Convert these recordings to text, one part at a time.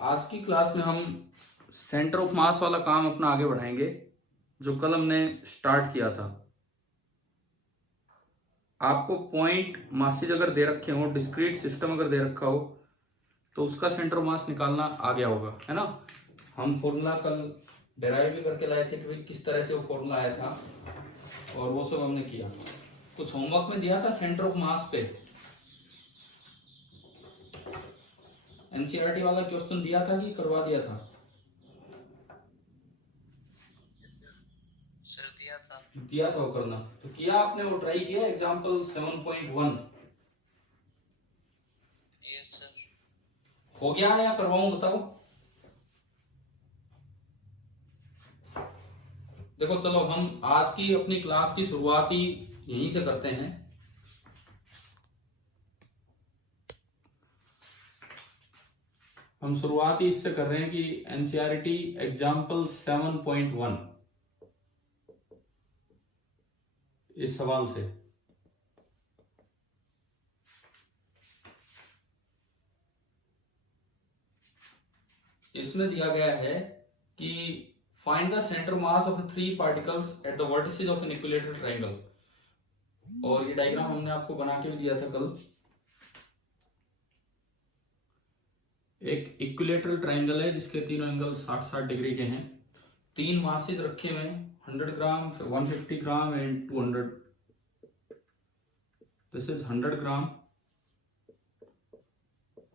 आज की क्लास में हम सेंटर ऑफ मास वाला काम अपना आगे बढ़ाएंगे जो कल हमने स्टार्ट किया था। आपको पॉइंट मासेज अगर दे रखे हो, डिस्क्रीट सिस्टम अगर दे रखा हो तो उसका सेंटर ऑफ मास निकालना आ गया होगा, है ना। हम फॉर्मूला कल डेराइव भी करके लाए थे कि भाई किस तरह से वो फॉर्मूला आया था और वो सब हमने किया। कुछ होमवर्क में दिया था सेंटर ऑफ मास पे, एनसीईआरटी वाला क्वेश्चन दिया था कि करवा दिया था? दिया था वो करना, तो किया आपने? वो ट्राई किया एग्जांपल 7.1? Yes sir. हो गया या करवाऊं, बताओ। देखो चलो हम आज की अपनी क्लास की शुरुआत ही यहीं से करते हैं। हम शुरुआत ही इससे कर रहे हैं कि एनसीईआरटी एग्जांपल 7.1 इस सवाल से। इसमें दिया गया है कि find the centre mass of 3 particles at the vertices of an equilateral triangle. और ये डायग्राम हमने आपको बना के भी दिया था कल। एक इक्विलेटरल ट्रायंगल है जिसके तीनों एंगल 60-60 डिग्री के हैं। 3 मासेस रखे हुए हैं, 100 ग्राम, 150 gram and 200। This is 100 gram,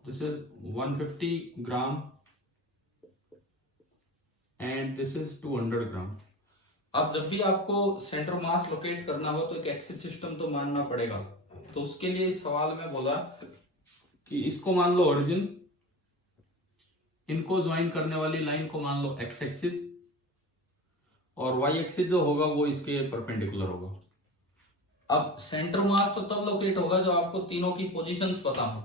this is 150 gram and this is 200 ग्राम। अब जब भी आपको सेंटर मास लोकेट करना हो तो एक एक्सिस सिस्टम तो मानना पड़ेगा। तो उसके लिए इस सवाल में बोला कि इसको मान लो ओरिजिन, इनको ज्वाइन करने वाली लाइन को मान लो एक्स एक्सिस और वाई एक्सिस जो होगा वो इसके परपेंडिकुलर होगा। अब सेंटर मास तो तब लोकेट होगा जब आपको तीनों की पोजीशंस पता हो।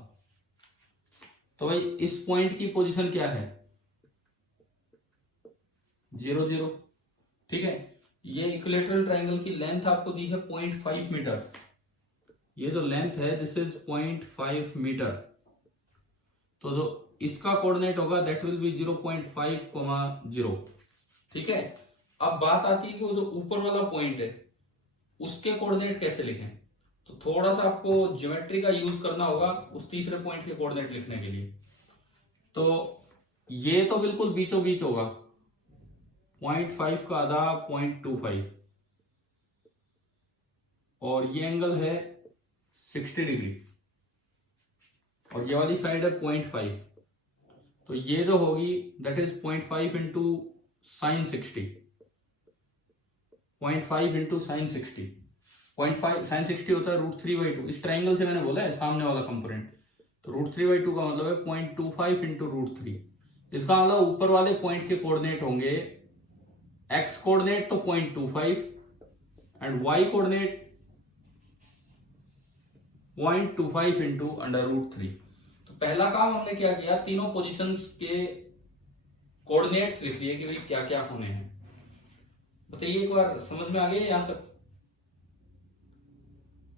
तो भाई इस पॉइंट की पोजीशन क्या है? 0 0। ठीक है, ये इक्विलेटरल ट्रायंगल की लेंथ आपको दी है 0.5 मीटर। ये जो लेंथ है दिस इज 0.5 मीटर। तो जो इसका कोऑर्डिनेट होगा दैट विल बी 0.5, 0। ठीक है, अब बात आती है कि वो जो ऊपर वाला पॉइंट है उसके कोऑर्डिनेट कैसे लिखें। तो थोड़ा सा आपको ज्योमेट्री का यूज करना होगा उस तीसरे पॉइंट के कोऑर्डिनेट लिखने के लिए। तो ये तो बिल्कुल बीचों बीच होगा, 0.5 का आधा 0.25 और ये एंगल है 60 डिग्री और ये वाली साइड है 0.5। तो ये जो होगी that is 0.5 into sine 60, 0.5 into sine 60। 0.5 sine 60 होता है √3/2। इस ट्राइंगल से मैंने बोला है सामने वाला कंपोनेंट, तो √3/2 का मतलब है 0.25 इंटू √3। इसका मतलब ऊपर वाले पॉइंट के कोऑर्डिनेट होंगे, एक्स कोऑर्डिनेट तो 0.25 एंड वाई कोऑर्डिनेट 0.25 इंटू √3। तो पहला काम हमने क्या किया, तीनों पोजीशंस के कोऑर्डिनेट्स लिख लिए कि भाई क्या क्या होने हैं। बताइए एक बार समझ में आ गया यहां तक?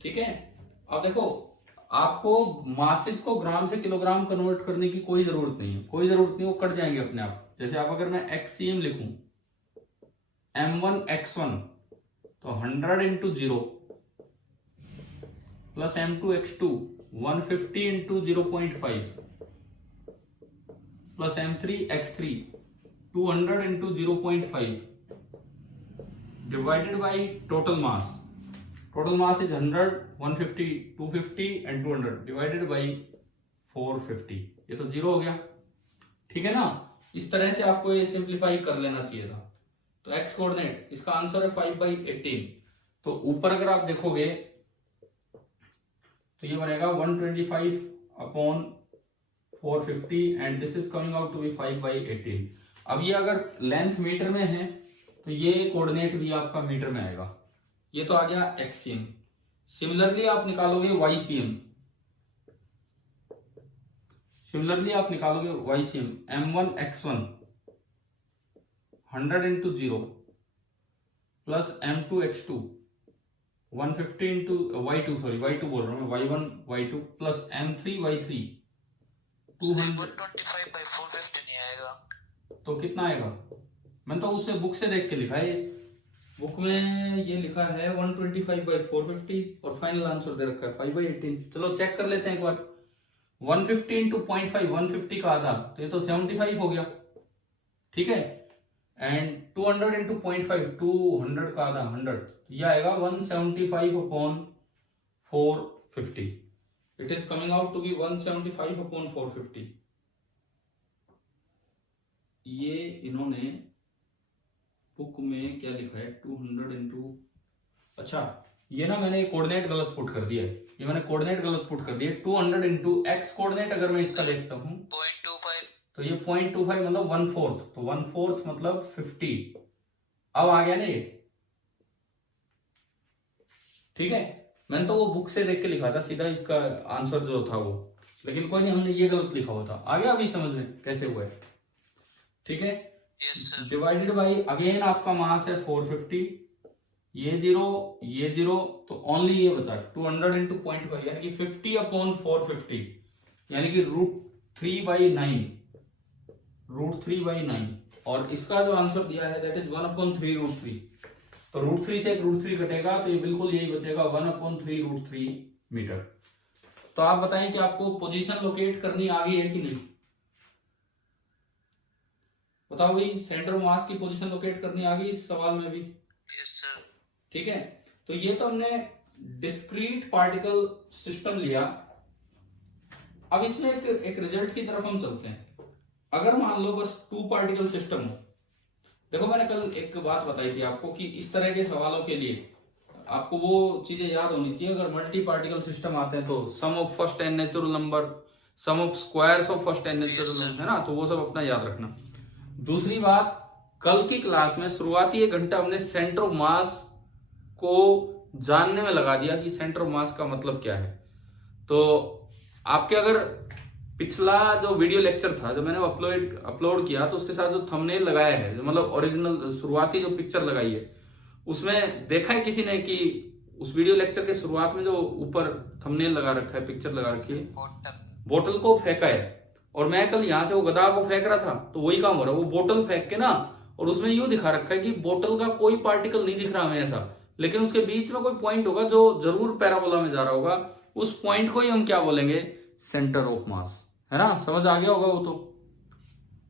ठीक है, अब देखो आपको मासेज को ग्राम से किलोग्राम कन्वर्ट करने की कोई जरूरत नहीं है, कोई जरूरत नहीं, वो कट जाएंगे अपने आप। जैसे आप अगर मैं एक्ससीएम लिखूं m1x1 तो 100 into 0 plus m2x2 150 into 0.5 plus m3x3 200 into 0.5 divided by total mass. Total mass is 100, 150, 250 and 200 divided by 450। ये तो 0 हो गया, ठीक है ना। इस तरह से आपको ये सिंप्लीफाई कर लेना चाहिए था। तो x कोऑर्डिनेट इसका आंसर है 5/18। तो ऊपर अगर आप देखोगे तो ये बनेगा 125 upon 450 and this is coming out to be 5/18। अब ये अगर लेंथ मीटर में है तो ये कोऑर्डिनेट भी आपका मीटर में आएगा। ये तो आ गया एक्ससीएम। सिमिलरली आप निकालोगे वाईसीएम, सिमिलरली आप निकालोगे YCM m1x1 100 into 0 plus m2x2 150 into y2 बोल रहा हूं मैं, y1 y2 plus m3 y3 125/450 नहीं आएगा। तो कितना आएगा? मैंने तो उससे बुक से देख के लिखा है, बुक में ये लिखा है 125/450 और फाइनल आंसर दे रखा है 5/18। चलो चेक कर लेते हैं एक बार। 150 इंटू 0.5, 150 का आधा तो ये तो 75 हो गया, ठीक है। एंड 200 इंटू 0.5, 200 का आधा 100, तो ये आएगा 175/450। It is coming out to be 175/450। ये इन्होंने बुक में क्या लिखा है 200 इंटू, अच्छा ये ना मैंने कोऑर्डिनेट गलत पुट कर दिया है, ये मैंने कोऑर्डिनेट गलत पुट कर दिया है। 200 इंटू एक्स कोऑर्डिनेट अगर मैं इसका देखता हूँ 0.25, तो ये 0.25 मतलब 1/4, तो 1/4 मतलब 50। अब आ गया ना ये, ठीक है। मैंने तो वो बुक से देख के लिखा था सीधा इसका आंसर जो था वो, लेकिन कोई नहीं, हमने ये गलत लिखा हुआ था। आ गया अभी समझ में कैसे हुआ है, ठीक है। डिवाइडेड बाई अगेन आपका मास है 450, ये जीरो तो ओनली ये बचा 200 इंटू 0.5 यानी कि 50/450 यानी कि √3/9, √3/9। और इसका जो आंसर दिया है दैट इज 1/3√3। तो √3 से एक √3 कटेगा तो ये बिल्कुल यही बचेगा 1/3√3 मीटर। तो आप बताएं कि आपको पोजीशन लोकेट करनी आ गई है कि नहीं, बताओ भाई। सेंटर ऑफ मास की पोजीशन लोकेट करनी आ गई इस सवाल में भी, ठीक है। तो ये तो हमने डिस्क्रीट पार्टिकल सिस्टम लिया। अब इसमें एक रिजल्ट की तरफ हम चलते हैं। अगर मान लो बस 2 पार्टिकल सिस्टम हो, देखो मैंने कल एक बात बताई थी आपको कि इस तरह के सवालों के लिए आपको वो चीजें याद होनी चाहिए। अगर मल्टी पार्टिकल सिस्टम आते हैं तो sum of first N natural number, sum of squares of first N natural number, है ना, तो वो सब अपना याद रखना। दूसरी बात, कल की क्लास में शुरुआती 1 घंटा हमने सेंटर ऑफ मास को जानने में लगा दिया कि सेंटर ऑफ मास का मतलब क्या है। तो आपके अगर पिछला जो वीडियो लेक्चर था जो मैंने अपलोड किया तो उसके साथ जो थंबनेल लगाया है, जो मतलब ओरिजिनल शुरुआती जो पिक्चर लगाई है, उसमें देखा है किसी ने कि उस वीडियो लेक्चर के शुरुआत में जो ऊपर थंबनेल लगा रखा है, पिक्चर लगा रखी है, बोतल को फेंका है। और मैं कल यहां से वो गधा को फेंक रहा था तो वही काम हो रहा है, वो बोतल फेंक के ना, और उसमें यूं दिखा रखा है कि बोतल का कोई पार्टिकल नहीं दिख रहा हमें ऐसा, लेकिन उसके बीच में कोई पॉइंट होगा जो जरूर पैराबोला में जा रहा होगा, उस पॉइंट को ही हम क्या बोलेंगे, सेंटर ऑफ मास, है ना। समझ आ गया होगा वो तो,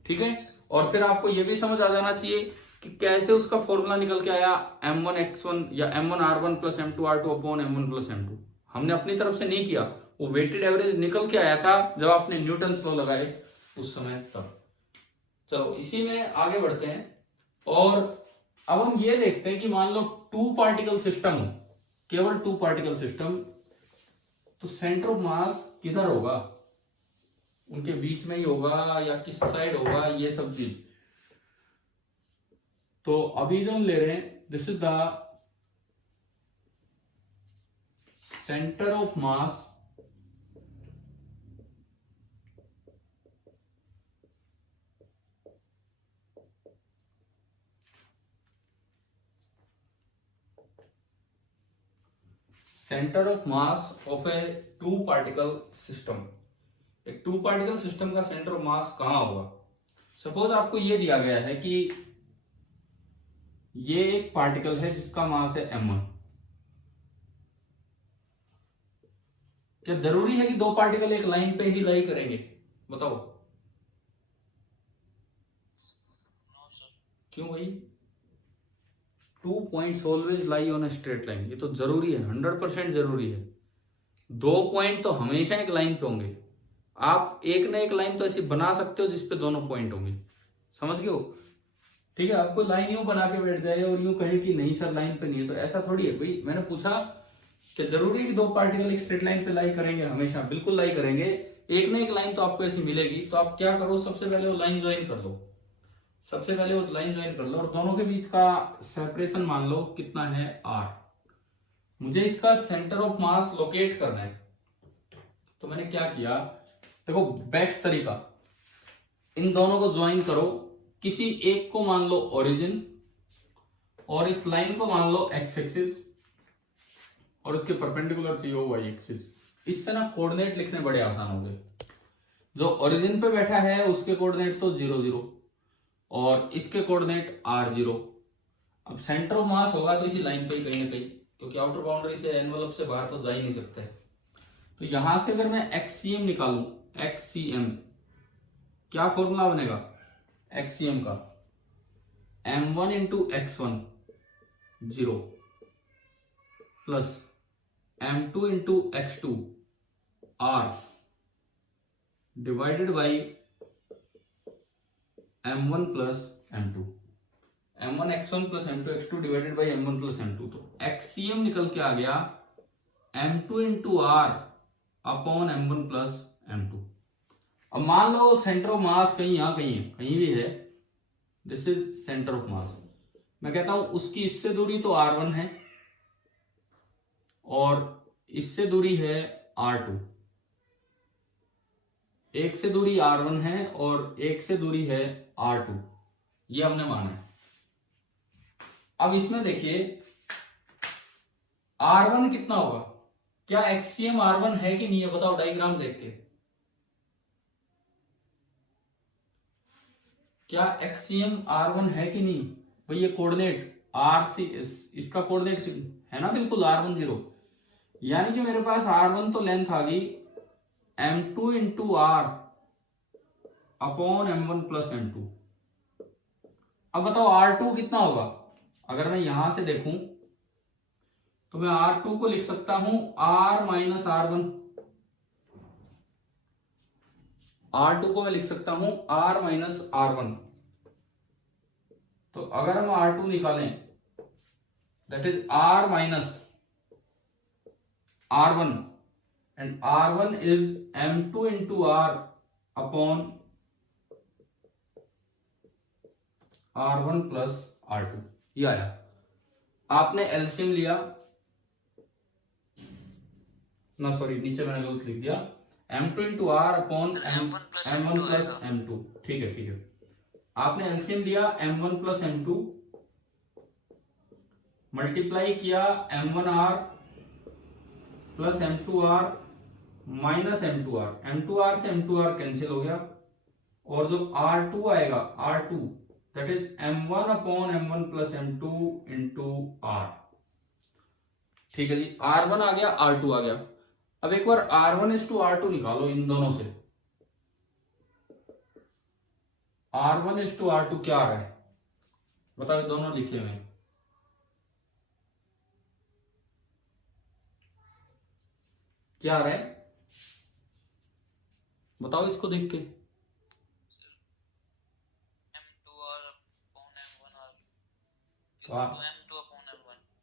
ठीक है। और फिर आपको ये भी समझ आ जाना चाहिए कि कैसे उसका फॉर्मूला निकल के आया m1x1 या m1r1 plus m2r2 upon m1 plus m2। हमने अपनी तरफ से नहीं किया, वो वेटेड एवरेज निकल के आया था जब आपने न्यूटन लॉ लगाए उस समय तब। चलो इसी में आगे बढ़ते हैं और अब हम ये देखते हैं कि मान लो 2 पार्टिकल सिस्टम हो, केवल 2 पार्टिकल सिस्टम, तो सेंटर ऑफ मास किधर होगा, उनके बीच में ही होगा या किस साइड होगा, ये सब चीज। तो अभी जो हम ले रहे हैं this is the centre of mass centre of mass of A 2 particle system. एक 2 पार्टिकल सिस्टम का सेंटर ऑफ मास कहां होगा। सपोज आपको ये दिया गया है कि ये एक पार्टिकल है जिसका मास है m1। क्या जरूरी है कि 2 पार्टिकल एक लाइन पे ही लाई करेंगे, बताओ क्यों भाई। 2 points always lie on a straight line, ये तो जरूरी है, 100% जरूरी है। 2 पॉइंट तो हमेशा एक लाइन पे होंगे। आप एक ना एक लाइन तो ऐसी बना सकते हो जिसपे दोनों पॉइंट होंगे, समझ गए हो, ठीक है। आपको लाइन यूं बना के बैठ जाए और यूं कहे कि नहीं सर लाइन पे नहीं है, तो ऐसा थोड़ी है भाई। मैंने पूछा कि जरूरी है कि 2 पार्टिकल एक स्ट्रेट लाइन पे लाई करेंगे, हमेशा बिल्कुल लाई करेंगे। एक ना एक लाइन तो आपको ऐसी मिलेगी, तो आप क्या करो, सबसे पहले वो लाइन ज्वाइन कर लो, सबसे पहले वो लाइन ज्वाइन कर लो और दोनों के बीच का सेपरेशन मान लो कितना है r। मुझे इसका सेंटर ऑफ मास लोकेट करना है, तो मैंने क्या किया, देखो बेस्ट तरीका, इन दोनों को ज्वाइन करो, किसी एक को मान लो ओरिजिन और इस लाइन को मान लो एक्स एक्सिस और उसके परपेंडिकुलर चाहिए हो वाई एक्सिस। इससे ना कोऑर्डिनेट लिखने बड़े आसान हो गए। जो ओरिजिन पे बैठा है उसके कोऑर्डिनेट तो 0 0 और इसके कोऑर्डिनेट r0। अब सेंटर ऑफ मास होगा तो इसी लाइन पे ही कहीं ना कहीं, क्योंकि आउटर बाउंड्री से एनवलप से बाहर तो जा ही नहीं सकता है। तो यहां से अगर मैं एक्सीएम निकालूं, एक्सीएम क्या फॉर्मूला बनेगा एक्सीएम का, m1 into x1 0 plus m2 into x2 r divided by m1 plus m2, m1 x1 plus m2 x2 divided by m1 plus m2। तो एक्सीएम निकल के आ गया m2 into r upon m1 plus m2। अब मान लो centre of मास कहीं यहां कहीं है, कहीं भी है, दिस इज सेंटर ऑफ मास। मैं कहता हूं उसकी इससे दूरी तो r1 है और इससे दूरी है r2, एक से दूरी r1 है और एक से दूरी है r2, ये हमने माना है। अब इसमें देखिए r1 कितना होगा, क्या एक्सीएम r1 है कि नहीं है, बताओ डायग्राम देख के। क्या एक्सीएम r1 है कि नहीं भाई, ये कोऑर्डिनेट r सी, इसका कोऑर्डिनेट है ना बिल्कुल r1 0, यानी कि मेरे पास r1 तो लेंथ आ गई m2 into r upon m1 plus m2। अब बताओ r2 कितना होगा, अगर मैं यहां से देखूं तो मैं r2 को लिख सकता हूं r माइनस r1, r2 को मैं लिख सकता हूं r माइनस r1। तो अगर हम r2 निकालें that is r minus r1 and r1 is m2 into r upon r1 plus r2, ये आया। आपने एलसीएम लिया ना, सॉरी नीचे मैंने गलत लिख दिया, m2 into r upon m1 plus m2, ठीक है ठीक है। आपने एलसीएम लिया m1 प्लस m2, मल्टीप्लाई किया m1r plus m2r minus m2r, m2r से m2r कैंसिल हो गया, और जो r2 आएगा r2 that is m1 upon m1 plus m2 into r, ठीक है जी। r1 आ गया, r2 आ गया। अब एक बार r1 इज टू r2 निकालो इन दोनों से, r1 इज टू r2 क्या आ रहा है बताओ, दोनों लिखे हुए हैं, क्या आ रहा है बताओ इसको देख के।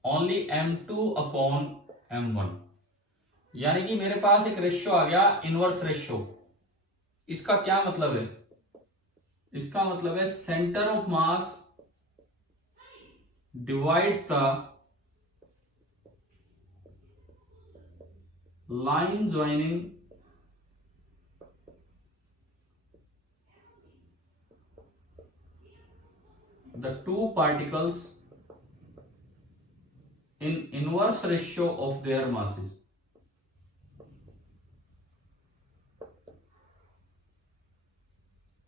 ओनली m2 अपॉन m1, यानी कि मेरे पास एक रेशियो आ गया इनवर्स रेशियो। इसका क्या मतलब है, इसका मतलब है centre of mass divides the line joining the two particles in inverse ratio of their masses।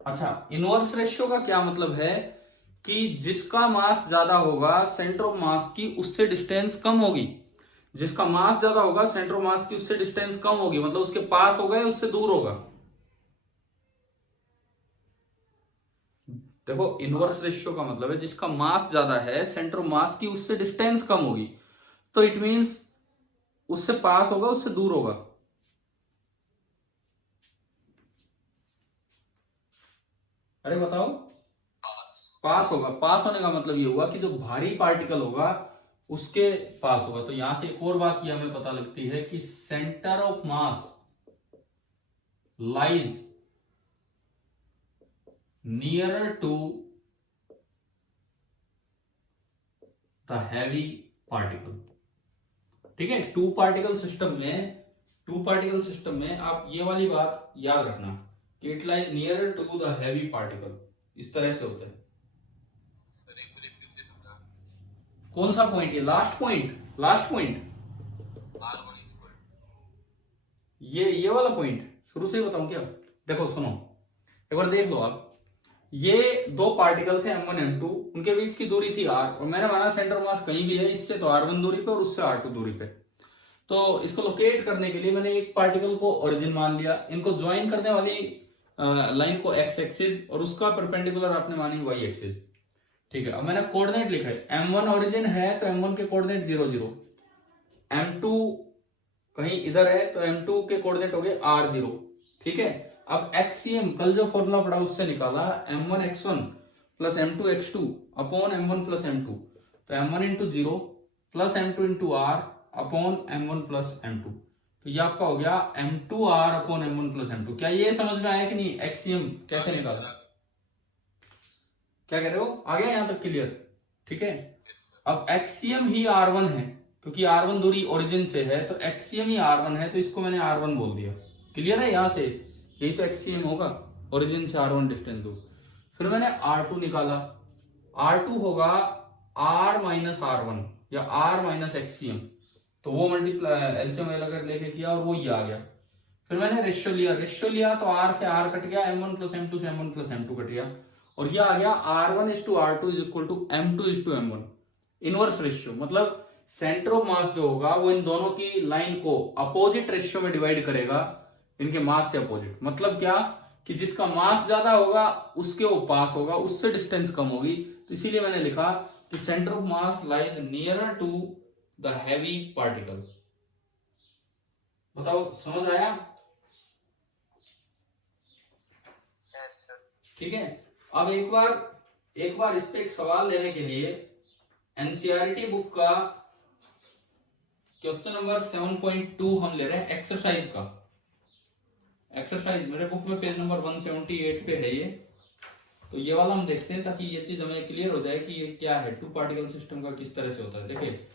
अच्छा, इनवर्स रेशियो का क्या मतलब है कि जिसका मास ज्यादा होगा सेंटर ऑफ मास की उससे डिस्टेंस कम होगी, जिसका मास ज्यादा होगा सेंटर ऑफ मास की उससे डिस्टेंस कम होगी, मतलब उसके पास होगा या उससे दूर होगा। देखो इनवर्स रेशियो का मतलब है जिसका मास ज्यादा है सेंटर ऑफ मास की उससे डिस्टेंस कम होगी, तो इट मींस उससे पास होगा उससे दूर होगा। अरे बताओ, पास होगा। पास होने का मतलब ये हुआ कि जो भारी पार्टिकल होगा उसके पास होगा। तो यहां से एक और बात ये हमें पता लगती है कि centre of mass lies nearer to the heavy particle, ठीक है। टू पार्टिकल सिस्टम में आप ये वाली बात याद रखना कि it lies nearer to the heavy particle, इस तरह से होता है। कौन सा पॉइंट, ये लास्ट पॉइंट ये वाला पॉइंट शुरू से ही बताऊं क्या, देखो सुनो, एक बार देख लो आप, ये दो पार्टिकल थे M1 M2, उनके बीच की दूरी थी r, और मैंने माना सेंटर मास कहीं भी है, इससे तो r1 दूरी पे और उससे r2 दूरी पे। तो इसको लोकेट करने के लिए मैंने एक पार्टिकल को ओरिजिन मान लिया, इनको ज्वाइन करने वाली लाइन को x एक्सिस और उसका परपेंडिकुलर आपने मानी y एक्सिस। ठीक है, अब मैंने कोऑर्डिनेट लिखा है, M1 ओरिजिन है तो M1 के कोऑर्डिनेट 0 0, M2 कहीं इधर है तो M2 के कोऑर्डिनेट हो गए r0। ठीक है, अब एक्सीएम कल जो फॉर्मूला पढ़ा उससे निकाला, M1 x1 plus M2 x2 upon M1 plus M2, तो M1 into 0 plus M2 into r upon M1 plus M2, तो ये आपका हो गया M2r upon M1 plus M2। क्या ये समझ में आया कि नहीं, एक्सीएम कैसे निकालना? क्या कह रहे हो, आ गया यहां तक क्लियर? ठीक है, अब एक्सीएम ही R1 है, क्योंकि R1 दूरी ओरिजिन से है, तो एक्सीएम ही R1 है, तो इसको मैंने R1 बोल दिया। क्लियर है? यहां से यही तो एक्सीएम होगा, ओरिजिन से R1 डिस्टेंस दूर। फिर मैंने R2 निकाला, R2 होगा R माइनस R1 या R माइनस एक्सीएम, तो वो मल्टीप्लाई एलसीएम अगर लेके किया और वो ये आ गया। फिर मैंने रेशियो लिया तो R से R कट गया, M1 प्लस M2 से M1 प्लस M2 कट गया, और ये आ गया R1:R2 is equal to M2:M1, inverse ratio. मतलब सेंटर ऑफ मास जो होगा वो इन दोनों की लाइन को अपोजिट रेशियो में डिवाइड करेगा, इनके मास से अपोजिट। मतलब क्या कि जिसका मास ज्यादा होगा उसके वो पास होगा, उससे डिस्टेंस कम होगी, तो इसीलिए मैंने लिखा कि centre of mass lies nearer to the heavy particle. बताओ समझ आया? Yes sir. ठीक है, अब एक बार इस पे एक सवाल लेने के लिए एनसीईआरटी बुक का क्वेश्चन नंबर 7.2 हम ले रहे हैं, एक्सरसाइज का। एक्सरसाइज मेरे बुक में पेज नंबर 178 पे है ये, तो ये वाला हम देखते हैं ताकि ये चीज हमें क्लियर हो जाए कि ये क्या है, टू पार्टिकल सिस्टम का किस तरह से होता है। देखिए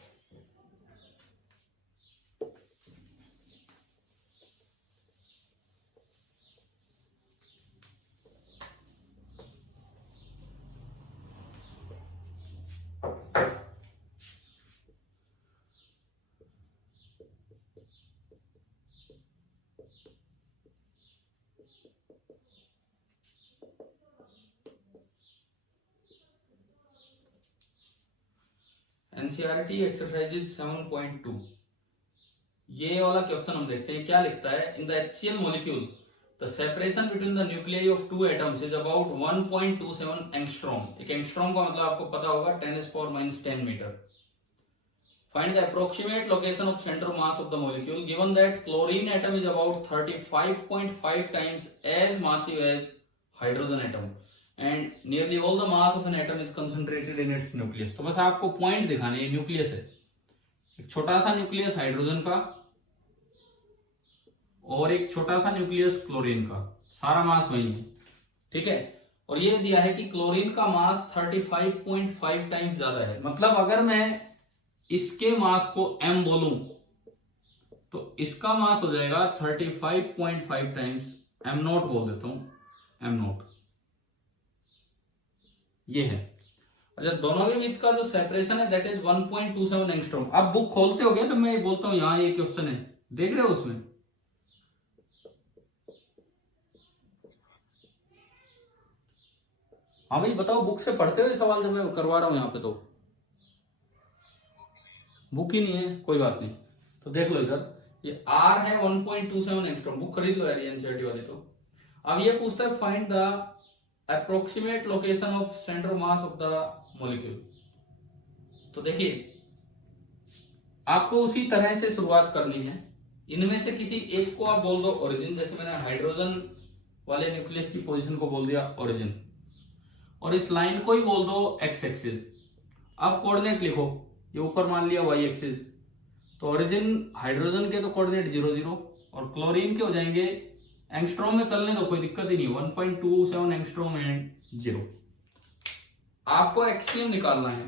एनसीईआरटी एक्सरसाइजेज 7.2, ये वाला क्वेश्चन हम देखते हैं। क्या लिखता है, in the HCl molecule the separation between the nuclei of two atoms is about 1.27 angstrom. एक एंगस्ट्रॉम का मतलब आपको पता होगा 10⁻⁻10 metre. Find the approximate location of centre mass of the molecule given that chlorine atom is about 35.5 times as massive as hydrogen atom and nearly all the mass of an atom is concentrated in its nucleus। तो बस आपको point दिखाने, ये nucleus है, एक छोटा सा nucleus hydrogen का और एक छोटा सा न्यूक्लियस क्लोरीन का, सारा मास वही है। ठीक है, और ये दिया है कि क्लोरीन का मास 35.5 टाइम्स ज्यादा है। मतलब अगर मैं इसके मास को m बोलूं तो इसका मास हो जाएगा 35.5 टाइम्स m0 बोल देता हूं, m0 ये है। अच्छा, दोनों के बीच का जो सेपरेशन है दैट इज 1.27 एंगस्ट्रॉम। अब बुक खोलते हो गया तो मैं बोलता हूं यहां ये क्वेश्चन है, देख रहे हो उसमें? हाँ भाई बताओ, बुक से पढ़ते हो ये सवाल जब मैं करवा रहा हूं यहाँ पे? तो बुक ही नहीं है, कोई बात नहीं, तो देख लो इधर, ये R है 1.27 एंगस्ट्रॉम, बुक खरीद लो यार एनसीईआरटी वाली। तो अब ये पूछता है find the approximate location of centre mass of the molecule. तो देखिए आपको उसी तरह से शुरुआत करनी है, इनमें से किसी एक को आप बोल दो ओरिजिन, जैसे मैंने हाइड्रोजन वाले न्यूक्लियस की पोजीशन को बोल दिया ओरिजिन, और इस लाइन को ही बोल दो एक्स एक्सिस। अब कोऑर्डिनेट लिखो, ये ऊपर मान लिया वाई एक्सिस, तो ओरिजिन हाइड्रोजन के तो कोऑर्डिनेट 0 0 और क्लोरीन के हो जाएंगे, एंगस्ट्रॉम में चलने दो कोई दिक्कत ही नहीं, 1.27 एंगस्ट्रॉम एंड 0। आपको एक्सीएम निकालना है,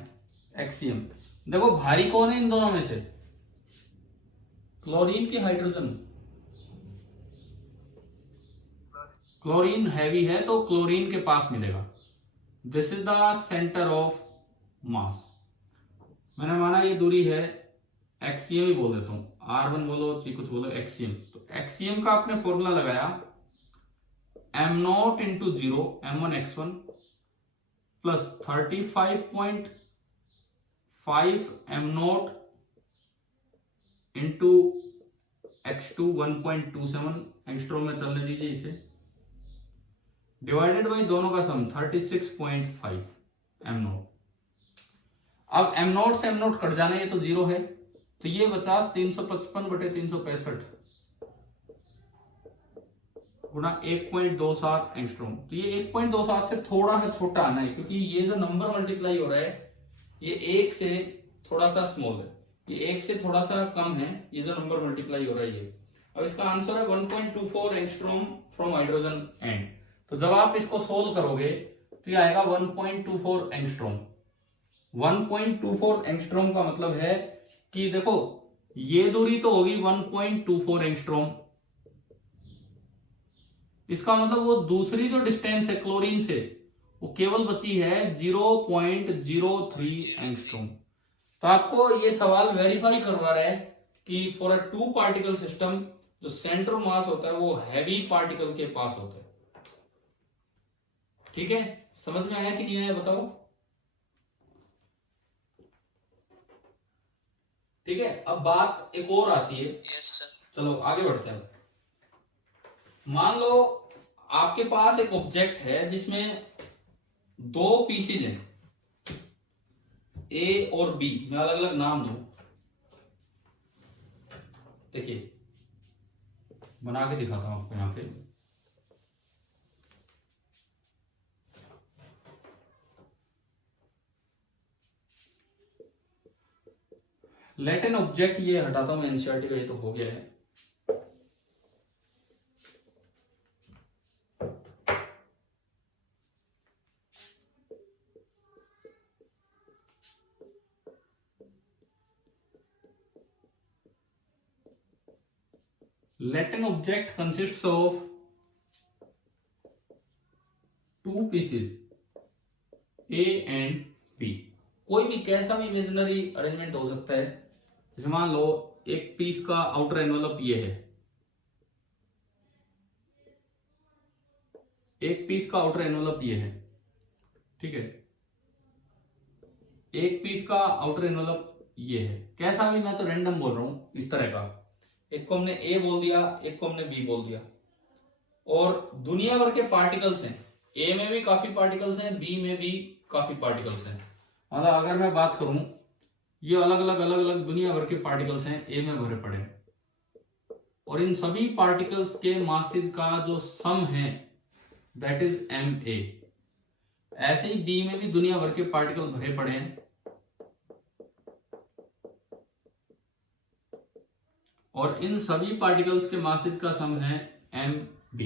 एक्सीएम देखो भारी कौन है इन दोनों में से, क्लोरीन की हाइड्रोजन? क्लोरीन हैवी है तो क्लोरीन के पास मिलेगा। This is the centre of मास। मैंने माना ये दूरी है, एक्सीएम ही बोल देता हूं, R1 बोलो चाहे कुछ बोलो, एक्सीएम। तो एक्सीएम का आपने फॉर्मूला लगाया m0 into 0 m1x1 plus 35.5 m0 into x2 1.27 angstrom में चलने दीजिए इसे, डिवाइडेड बाई दोनों का सम 36.5 m0। अब m0 से m0 कट जाना, ये तो 0 है, तो ये बचा 355/365 गुणा 1.27 एंगस्ट्रॉम। तो ये 1.27 से थोड़ा सा छोटा आना है, क्योंकि ये जो नंबर मल्टीप्लाई हो रहा है ये 1 से थोड़ा सा स्मॉल है, ये 1 से थोड़ा सा कम है, ये जो नंबर मल्टीप्लाई हो रहा है ये। अब इसका आंसर है 1.24 एंगस्ट्रॉम फ्रॉम हाइड्रोजन एंड। तो जब आप इसको सोल्व करोगे तो ये आएगा 1.24 एंगस्ट्रॉम। 1.24 एंगस्ट्रॉम का मतलब है कि देखो ये दूरी तो होगी 1.24 एंगस्ट्रॉम, इसका मतलब वो दूसरी जो डिस्टेंस है क्लोरीन से वो केवल बची है 0.03 एंगस्ट्रॉम। तो आपको ये सवाल वेरीफाई करवा रहा है कि फॉर अ 2 पार्टिकल सिस्टम जो सेंटर मास होता है वो हैवी पार्टिकल के पास होता है। ठीक है, समझ में आया कि नहीं आया बताओ। ठीक है, अब बात एक और आती है। Yes sir. चलो चलो आगे बढ़ते हैं। मान लो आपके पास एक ऑब्जेक्ट है जिसमें 2 पीसीज हैं, ए और बी, मैं अलग अलग नाम दूं। देखिए बना के दिखाता हूं आपको यहां पे। लेट एन ऑब्जेक्ट, ये हटाता हूं मैं एनसीईआरटी का, ये तो हो गया है। Let an object consists of 2 pieces A and B। कोई भी कैसा भी इमेजिनरी अरेंजमेंट हो सकता है। जैसे मान लो एक पीस का आउटर एनवेलप ये है, एक पीस का आउटर एनवेलप ये है, ठीक है, एक पीस का आउटर एनवेलप ये है। कैसा भी, मैं तो रैंडम बोल रहा हूं, इस तरह का। एक को हमने ए बोल दिया, एक को हमने बी बोल दिया, और दुनिया भर के पार्टिकल्स हैं। ए में भी काफी पार्टिकल्स हैं, बी में भी काफी पार्टिकल्स हैं। मतलब अगर मैं बात करूं, ये अलग अलग दुनिया भर के पार्टिकल्स हैं, ए में भरे पड़े हैं, और इन सभी पार्टिकल्स के मासेस का जो सम है दैट इज ma। ऐसे ही बी में भी दुनिया भर के पार्टिकल भरे पड़े हैं, और इन सभी पार्टिकल्स के मासेस का सम है mb।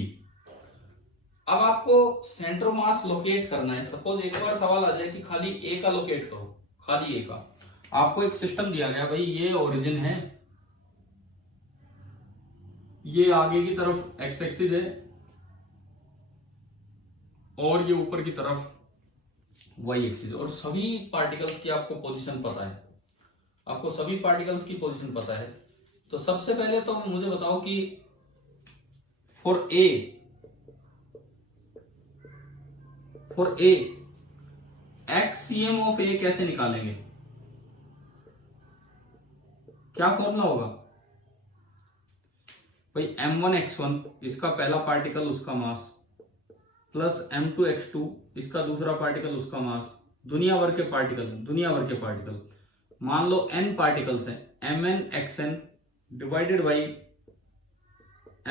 अब आपको सेंटर मास लोकेट करना है। सपोज एक बार सवाल आ जाए कि खाली ए का लोकेट करो, खाली ए का। आपको एक सिस्टम दिया गया, भाई ये ओरिजिन है, ये आगे की तरफ एक्स एक्सिस है, और ये ऊपर की तरफ वाई एक्सिस, और सभी पार्टिकल्स की आपको पोजीशन पता है, आपको सभी पार्टिकल्स की पोजीशन पता है। तो सबसे पहले तो मुझे बताओ कि फॉर ए एक्ससीएम ऑफ ए कैसे निकालेंगे, क्या फॉर्मूला होगा भाई? m1x1 इसका पहला पार्टिकल उसका मास, प्लस m2x2 इसका दूसरा पार्टिकल उसका मास, दुनिया भर के पार्टिकल, मान लो n पार्टिकल्स हैं, mn(xn) divided by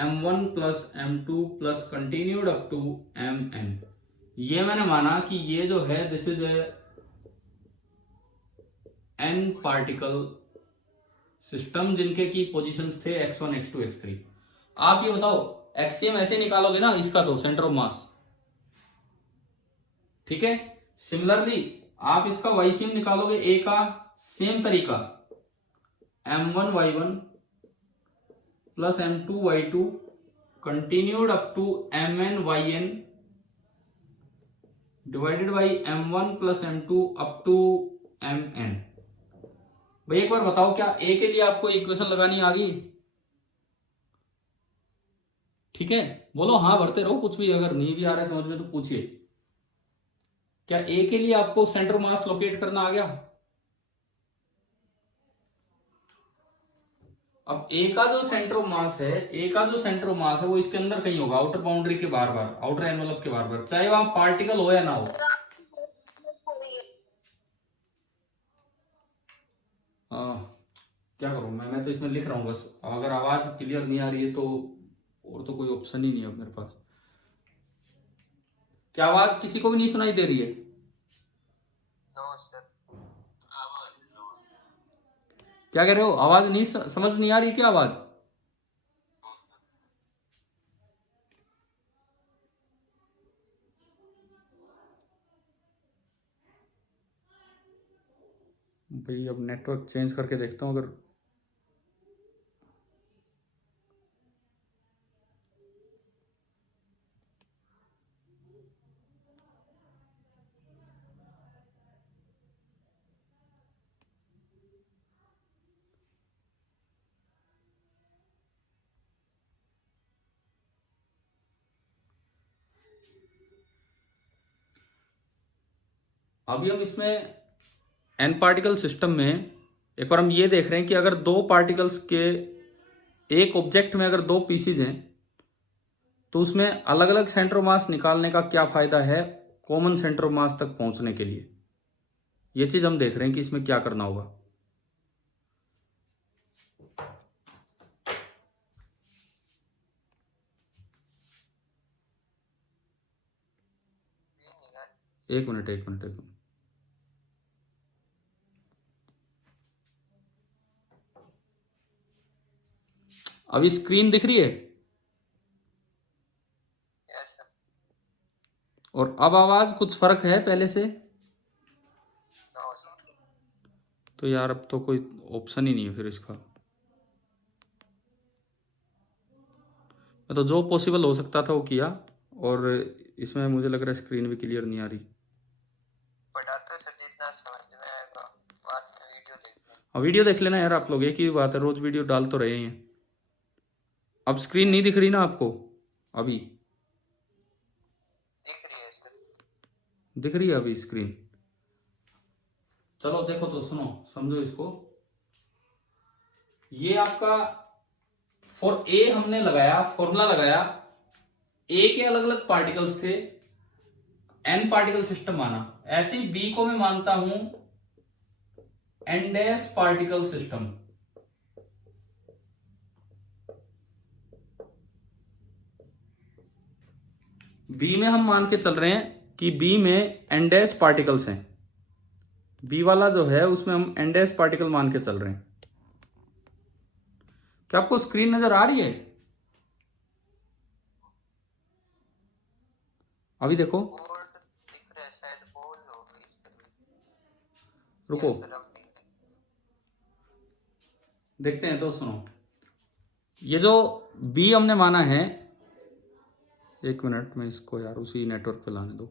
m1 plus m2 plus continued up to mn। ये मैंने माना कि ये जो है this is n particle system जिनके की पोजीशंस थे x1 x2 x3। आप ये बताओ एक्ससीएम ऐसे निकालोगे ना इसका, तो सेंटर ऑफ मास, ठीक है। सिमिलरली आप इसका वाईसीएम निकालोगे ए का, सेम तरीका, m1y1 plus m2y2 continued up to mn(yn) divided by m1 plus m2 up to mn। भाई एक बार बताओ, क्या ए के लिए आपको इक्वेशन लगानी आ गई? ठीक है, बोलो हाँ भरते रहो, कुछ भी अगर नहीं भी आ रहा है समझ में तो पूछिए। क्या ए के लिए आपको सेंटर मास लोकेट करना आ गया? अब ए का जो सेंटर मास है, ए का जो सेंटर मास है वो इसके अंदर कहीं होगा, आउटर बाउंड्री के बार बार, आउटर एनवलप के बार बार, चाहे वहां पार्टिकल हो या ना हो। क्या करूं मैं तो इसमें लिख रहा हूं बस, अगर आवाज क्लियर नहीं आ रही है तो और तो कोई ऑप्शन ही नहीं है मेरे पास। क्या आवाज किसी को भी नहीं सुनाई दे रही है? No sir. क्या कह रहे हो, आवाज नहीं समझ नहीं आ रही क्या आवाज? भाई अब नेटवर्क चेंज करके देखता हूँ अगर। अभी हम इसमें एन पार्टिकल सिस्टम में एक बार हम ये देख रहे हैं कि अगर दो पार्टिकल्स के, एक ऑब्जेक्ट में अगर दो पीसीज हैं तो उसमें अलग अलग सेंटर ऑफ मास निकालने का क्या फायदा है कॉमन सेंटर ऑफ मास तक पहुंचने के लिए। ये चीज हम देख रहे हैं कि इसमें क्या करना होगा। एक मिनट। अभी स्क्रीन दिख रही है यस सर। और अब आवाज कुछ फर्क है पहले से? No sir. तो यार अब तो कोई ऑप्शन ही नहीं है फिर इसका। मैं तो जो पॉसिबल हो सकता था वो किया, और इसमें मुझे लग रहा है स्क्रीन भी क्लियर नहीं आ रही। पढ़ाते सर जितना समझ में आएगा, बाद में वीडियो देखना। अब वीडियो देख लेना यार आप लोग, एक ही बात है, रोज वीडियो डाल तो रहे हैं। अब स्क्रीन नहीं दिख रही ना आपको? अभी दिख रही है सर। दिख रही है अभी स्क्रीन? चलो देखो तो सुनो, समझो इसको। ये आपका फॉर ए हमने लगाया, फॉर्मूला लगाया, ए के अलग अलग पार्टिकल्स थे, एन पार्टिकल सिस्टम माना। ऐसे ही बी को मैं मानता हूं n dash particle system. B में हम मान के चल रहे हैं कि बी में एन डैश पार्टिकल्स हैं, बी वाला जो है उसमें हम एन डैश पार्टिकल मान के चल रहे हैं। क्या आपको स्क्रीन नजर आ रही है? अभी देखो, बोल्ड दिख रहा है, शायद बोल्ड हो गई। रुको यस सर, अब दिख रहा देखते हैं। तो सुनो, ये जो बी हमने माना है, एक मिनट में इसको यार उसी नेटवर्क पे लाने दो।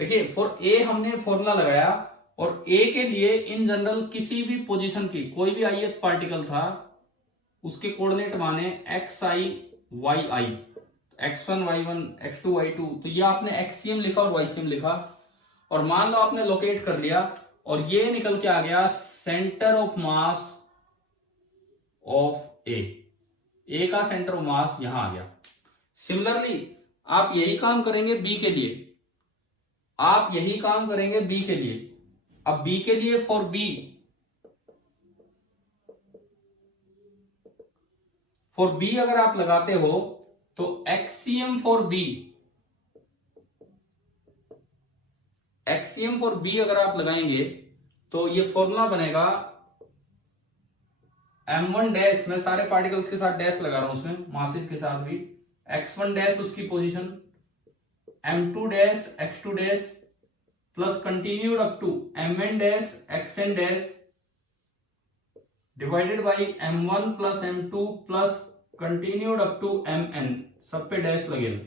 देखिए फॉर ए हमने फॉर्मूला लगाया, और ए के लिए इन जनरल किसी भी पोजीशन की कोई भी ith पार्टिकल था उसके कोऑर्डिनेट माने एक्स आई वाई आई, x1 y1 x2 y2। तो ये आपने एक्सीएम लिखा और वाईसीएम लिखा, और मान लो आपने लोकेट कर लिया और ये निकल के आ गया सेंटर ऑफ मास ऑफ ए का सेंटर ऑफ मास यहां आ गया। सिमिलरली आप यही काम करेंगे बी के लिए, आप यही काम करेंगे बी के लिए। अब बी के लिए फॉर बी अगर आप लगाते हो तो एक्सीएम फॉर बी अगर आप लगाएंगे तो ये फॉर्मूला बनेगा m1 डैश, मैं सारे पार्टिकल्स के साथ डैश लगा रहा हूं उसमें, मासेस के साथ भी, x1 डैश उसकी position, m2 dash x2 dash plus continued up to mn dash xn dash divided by m1 plus m2 plus continued up to mn। सब पे डैश लगेगा।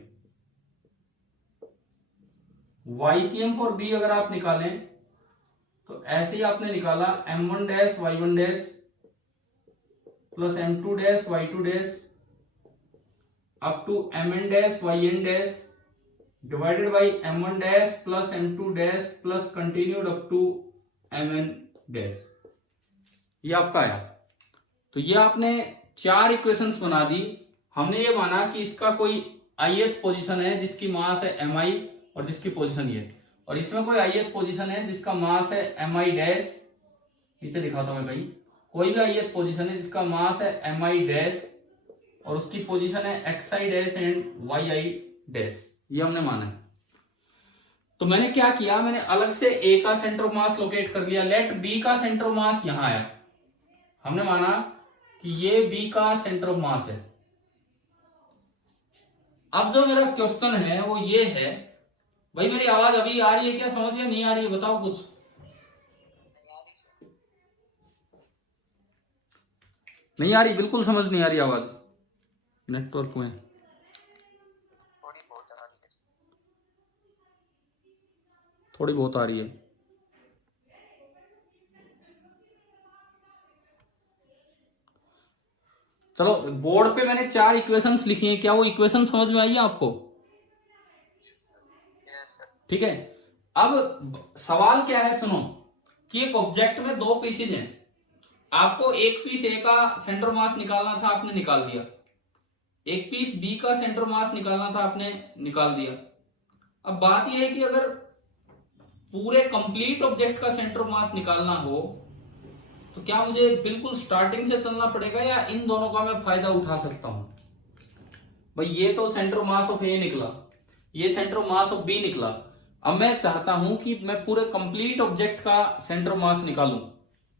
YCM फॉर बी अगर आप निकालें तो ऐसे ही आपने निकाला M1 dash Y1 dash plus M2 dash Y2 dash up to Mn dash Yn dash divided by M1 dash plus M2 dash plus continued up to Mn dash. ये आपका आया। तो ये आपने 4 इक्वेशंस बना दी। हमने ये माना कि इसका कोई ith पोजीशन है जिसकी मास है Mi और जिसकी पोजीशन ये, और इसमें कोई ith पोजीशन है जिसका मास है Mi डैश, नीचे दिखाता हूं मैं भाई, कोई भी ith पोजीशन है जिसका मास है Mi डैश और उसकी पोजीशन है Xi dash and Yi dash. ये हमने माना है। तो मैंने क्या किया, मैंने अलग से A का सेंटर ऑफ मास लोकेट कर लिया। लेट B का सेंटर ऑफ मास यहां आया। हमने माना कि ये B का सेंटर ऑफ मास है। अब जो मेरा क्वेश्चन है वो ये है, भाई मेरी आवाज अभी आ रही है क्या, समझ या नहीं आ रही है, बताओ कुछ। नहीं आ रही, बिल्कुल समझ नहीं आ रही आवाज, नेटवर्क में थोड़ी बहुत आ रही है। चलो, बोर्ड पे मैंने 4 इक्वेशंस लिखी हैं, क्या वो इक्वेशन समझ में आई है आपको? ठीक है। अब सवाल क्या है, सुनो, कि एक ऑब्जेक्ट में 2 पीसेज हैं। आपको एक पीस ए का सेंटर मास निकालना था, आपने निकाल दिया। एक पीस बी का सेंटर मास निकालना था, आपने निकाल दिया। अब बात यह है कि अगर पूरे कंप्लीट ऑब्जेक्ट का सेंटर मास निकालना हो तो क्या मुझे बिल्कुल स्टार्टिंग से चलना पड़ेगा या इन दोनों का मैं फायदा उठा सकता हूं? भाई ये तो सेंटर मास ऑफ ए निकला, ये सेंटर मास ऑफ बी निकला। अब मैं चाहता हूं कि मैं पूरे कंप्लीट ऑब्जेक्ट का सेंटर मास निकालूं,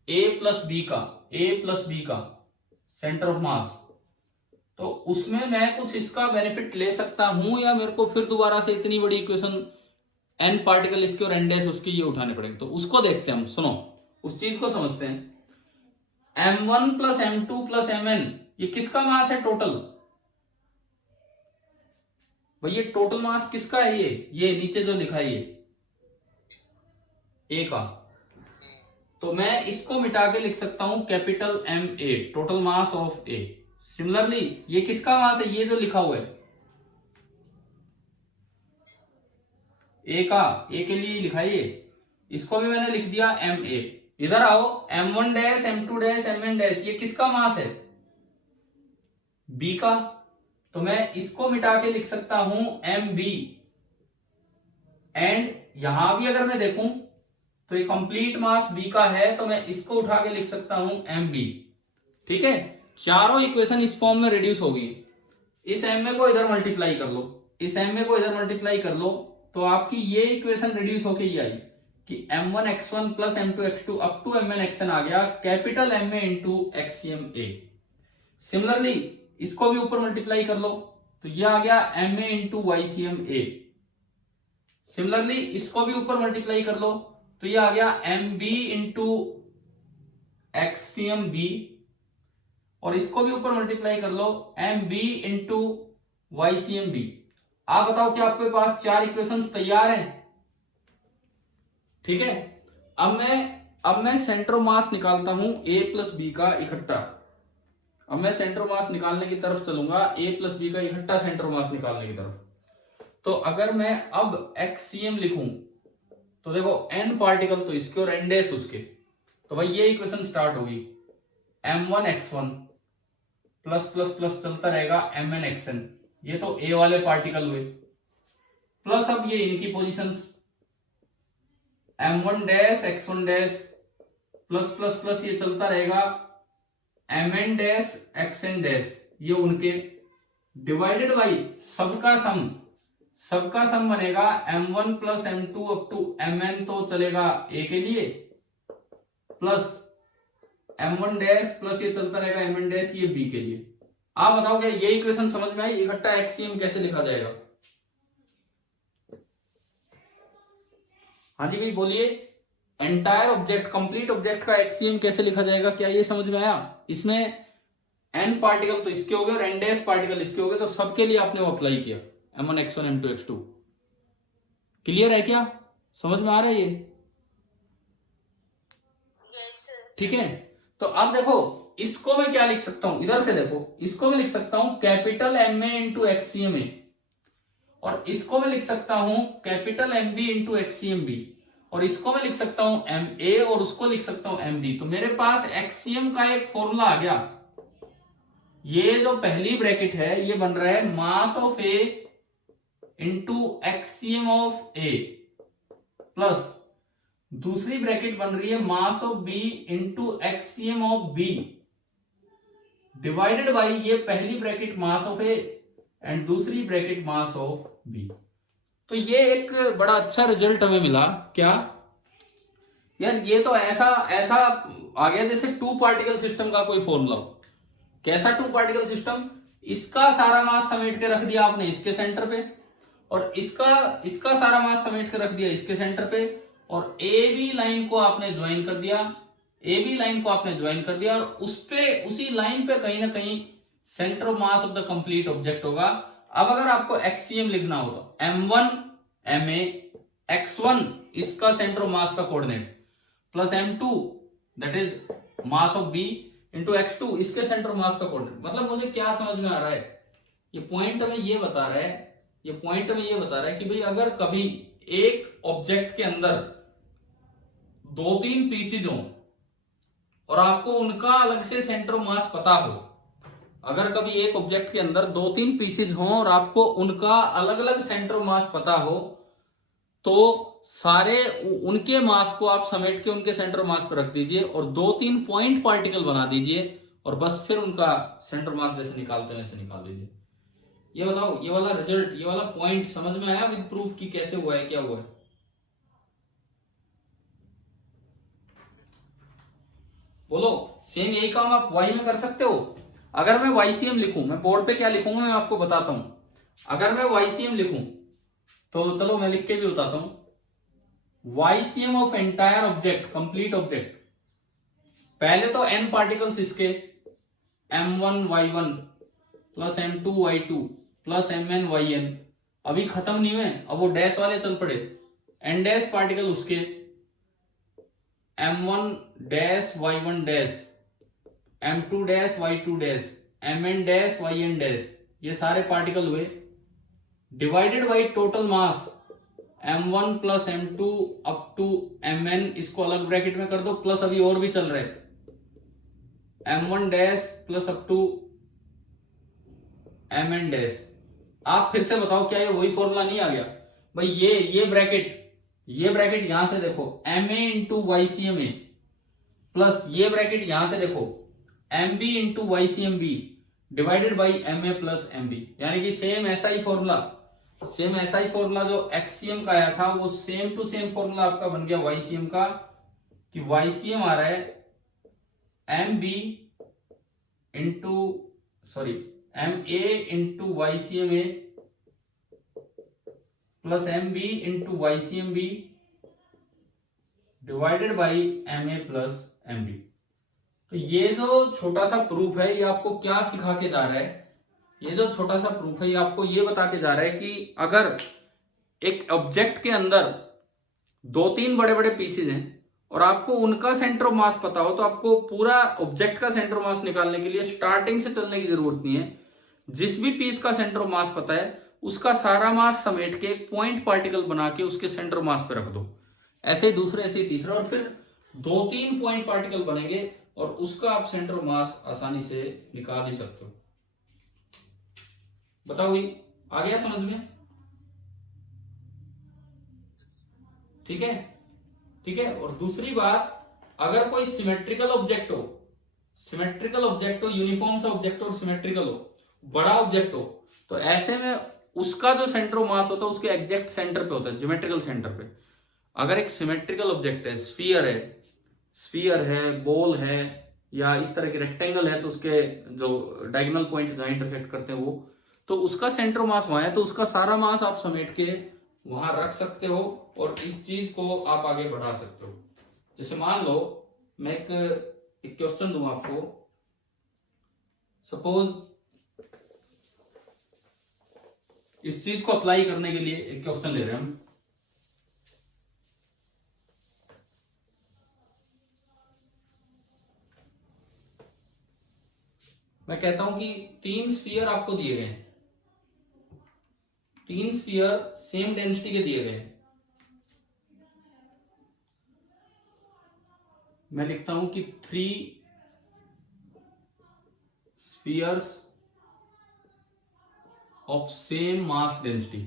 ए प्लस बी का सेंटर ऑफ मास। तो उसमें मैं कुछ इसका बेनिफिट ले सकता हूं या मेरे को फिर दोबारा से इतनी बड़ी इक्वेशन n पार्टिकल इसके और n डैश उसके ये उठाने पड़ेंगे? तो उसको देखते हैं हम। सुनो, उस चीज को समझते हैं। M1 plus M2 plus Mn, ये किसका मास है टोटल? भाई ये टोटल मास किसका है? ये नीचे जो लिखा है ये ए का। तो मैं इसको मिटा के लिख सकता हूं capital Ma, total mass of A. Similarly ये किसका मास है? ये जो लिखा हुआ है ए का, ए के लिए लिखा है ये, इसको भी मैंने लिख दिया Ma। इधर आओ, M1 dash M2 dash Mn dash, ये किसका मास है? बी का। तो मैं इसको मिटा के लिख सकता हूं Mb। एंड यहां भी अगर मैं देखूं तो ये कंप्लीट मास बी का है, तो मैं इसको उठा के लिख सकता हूं Mb। ठीक है, चारों इक्वेशन इस फॉर्म में रिड्यूस होगी। इस Ma को इधर मल्टीप्लाई कर लो, इस Ma को इधर मल्टीप्लाई कर लो, तो आपकी ये इक्वेशन रिड्यूस होके ये आई कि M1x1 plus M2x2 up to Mn आ गया capital Ma into XCMA। Similarly इसको भी ऊपर मल्टीप्लाई कर लो तो ये आ गया Ma इंटू YCMA। सिमिलरली इसको भी ऊपर मल्टीप्लाई कर लो तो ये आ गया MB इंटू XCMB, और इसको भी ऊपर मल्टीप्लाई कर लो MB इंटू YCMB। आप बताओ कि आपके पास 4 इक्वेशंस तैयार हैं? ठीक है। अब मैं सेंटर मास निकालता हूं ए प्लस बी का इकट्ठा। अब मैं सेंटर मास निकालने की तरफ चलूंगा, ए प्लस बी का इकट्ठा सेंटर मास निकालने की तरफ। तो अगर मैं अब XCM लिखूं तो देखो n पार्टिकल तो इसके और n डैश उसके, तो भाई ये इक्वेशन स्टार्ट होगी M1x1 प्लस प्लस प्लस चलता रहेगा Mnxn, ये तो ए वाले पार्टिकल हुए, प्लस अब ये इनकी positions M1 dash X1 dash plus plus plus ये चलता रहेगा Mn डैश Xn डैश, ये उनके, डिवाइडेड बाई सबका सम बनेगा M1 plus M2 up to Mn, तो चलेगा ए के लिए, प्लस M1 डैश प्लस ये चलता रहेगा Mn डैश, ये बी के लिए। आप बताओ क्या ये इक्वेशन समझ में आई? इकट्ठा XCM कैसे लिखा जाएगा? हाँ जी भाई बोलिए, एंटायर ऑब्जेक्ट, कंप्लीट ऑब्जेक्ट का XCM कैसे लिखा जाएगा? क्या ये समझ में आया? इसमें n पार्टिकल तो इसके हो गए और n डैश पार्टिकल इसके हो गए, तो सबके लिए आपने वो अप्लाई किया m1 x1 m2 x2। Clear है क्या, समझ में आ रहा है ये? ठीक है, तो अब देखो इसको मैं क्या लिख सकता हूं, इधर से देखो, इसको मैं लिख सकता हूं capital M A into XCM A, और इसको मैं लिख सकता हूं capital M B into XCM B, और इसको मैं लिख सकता हूं एम ए और उसको लिख सकता हूं एम डी। तो मेरे पास एक्सीएम का एक फॉर्मूला आ गया। ये जो पहली ब्रैकेट है ये बन रहा है mass of A into XCM of A, plus दूसरी ब्रैकेट बन रही है mass of B into XCM of B, divided by ये पहली bracket mass of A and दूसरी ब्रैकेट मास ऑफ बी। तो ये एक बड़ा अच्छा रिजल्ट हमें मिला। क्या यार, ये तो ऐसा ऐसा आ गया जैसे टू पार्टिकल सिस्टम का कोई फॉर्मूला हो। कैसा टू पार्टिकल सिस्टम? इसका सारा मास समेट के रख दिया आपने इसके सेंटर पे, और इसका सारा मास समेट के रख दिया इसके सेंटर पे, और ए बी लाइन को आपने ज्वाइन कर दिया, ए बी लाइन को आपने ज्वाइन कर दिया, और उस पे उसी लाइन पे कहीं ना कहीं centre of mass of the complete object होगा। अब अगर आपको एक्सीएम लिखना हो तो m1 ma x1 इसका सेंटर ऑफ मास का coordinate, plus m2 that is mass of b into x2 इसके सेंटर ऑफ मास का कोऑर्डिनेट। मतलब मुझे क्या समझ में आ रहा है, ये पॉइंट हमें ये बता रहा है, ये पॉइंट हमें ये बता रहा है कि भाई अगर कभी एक ऑब्जेक्ट के अंदर दो तीन पीसीज हो और आपको उनका अलग से सेंटर ऑफ मास पता हो, अगर कभी एक ऑब्जेक्ट के अंदर दो तीन पीसेज हों और आपको उनका अलग अलग सेंटर ऑफ मास पता हो, तो सारे उनके मास को आप समेट के उनके सेंटर ऑफ मास पर रख दीजिए और दो तीन पॉइंट पार्टिकल बना दीजिए, और बस फिर उनका सेंटर ऑफ मास जैसे निकालते हैं वैसे निकाल दीजिए। ये बताओ, ये वाला रिजल्ट, ये वाला पॉइंट समझ में आया विद प्रूफ की कैसे हुआ है, क्या हुआ है? बोलो। सेम यही काम आप वाई में कर सकते हो। अगर मैं वाईसीएम लिखूं, मैं बोर्ड पे क्या लिखूंगा मैं आपको बताता हूं। अगर मैं वाईसीएम लिखूं तो चलो मैं लिख के भी बताता हूं। YCM of entire object, complete object, पहले तो n पार्टिकल्स इसके m1 y1 plus m2 y2 plus mn yn, अभी खत्म नहीं हुए, अब वो डैश वाले चल पड़े। n डैश पार्टिकल उसके m1 dash y1 dash, m2 dash y2 dash, mn dash yn dash, ये सारे पार्टिकल हुए, divided by total mass m1 plus m2 up to mn, इसको अलग ब्रैकेट में कर दो, प्लस अभी और भी चल रहे m1 dash plus up to mn dash. आप फिर से बताओ क्या ये वही फॉर्मूला नहीं आ गया भाई? ये ब्रैकेट यहां से देखो ma into YCM A, plus ये ब्रैकेट यहां से देखो mb into YCM B divided by ma plus mb, यानी कि सेम ऐसा ही फॉर्मूला जो एक्सीएम का आया था वो सेम टू सेम फॉर्मूला आपका बन गया वाईसीएम का, कि वाईसीएम आ रहा है mb into ma into YCM A plus mb into YCM B divided by ma plus mb। तो ये जो छोटा सा प्रूफ है ये आपको क्या सिखा के जा रहा है? ये जो छोटा सा प्रूफ है ये आपको ये बता के जा रहा है कि अगर एक ऑब्जेक्ट के अंदर दो तीन बड़े बड़े पीसेज हैं और आपको उनका सेंटर ऑफ मास पता हो, तो आपको पूरा ऑब्जेक्ट का सेंटर ऑफ मास निकालने के लिए स्टार्टिंग से चलने की जरूरत नहीं है। जिस भी पीस का सेंटर ऑफ मास पता है उसका सारा मास समेट के एक पॉइंट पार्टिकल बना के उसके सेंटर ऑफ मास पे रख दो, ऐसे ही दूसरे, ऐसे ही तीसरा, और फिर दो तीन पॉइंट पार्टिकल बनेंगे और उसका आप सेंटर ऑफ मास आसानी से निकाल ही सकते हो। बताओ, ये आ गया समझ में? ठीक है। और दूसरी बात, अगर कोई सिमेट्रिकल ऑब्जेक्ट हो, यूनिफॉर्म सा ऑब्जेक्ट हो और सिमेट्रिकल हो, बड़ा ऑब्जेक्ट हो, तो ऐसे में उसका जो सेंटर ऑफ मास होता है उसके एग्जैक्ट सेंटर पे होता है, ज्योमेट्रिकल सेंटर पे। अगर एक सिमेट्रिकल ऑब्जेक्ट है, स्फीयर है, बॉल है, या इस तरह के रेक्टेंगल है, तो उसके जो डायगोनल पॉइंट जहां इंटरसेक्ट करते हैं वो, तो उसका सेंटर ऑफ मास वहां है, तो उसका सारा मास आप समेट के वहां रख सकते हो और इस चीज को आप आगे बढ़ा सकते हो। जैसे मान लो मैं एक क्वेश्चन दूं आपको, सपोज इस चीज को अप्लाई करने के लिए एक क्वेश्चन ले रहे हैं हम। मैं कहता हूं कि 3 स्फीयर आपको दिए गए हैं, 3 स्फीयर सेम डेंसिटी के दिए गए हैं। मैं लिखता हूं कि 3 spheres of same mass density.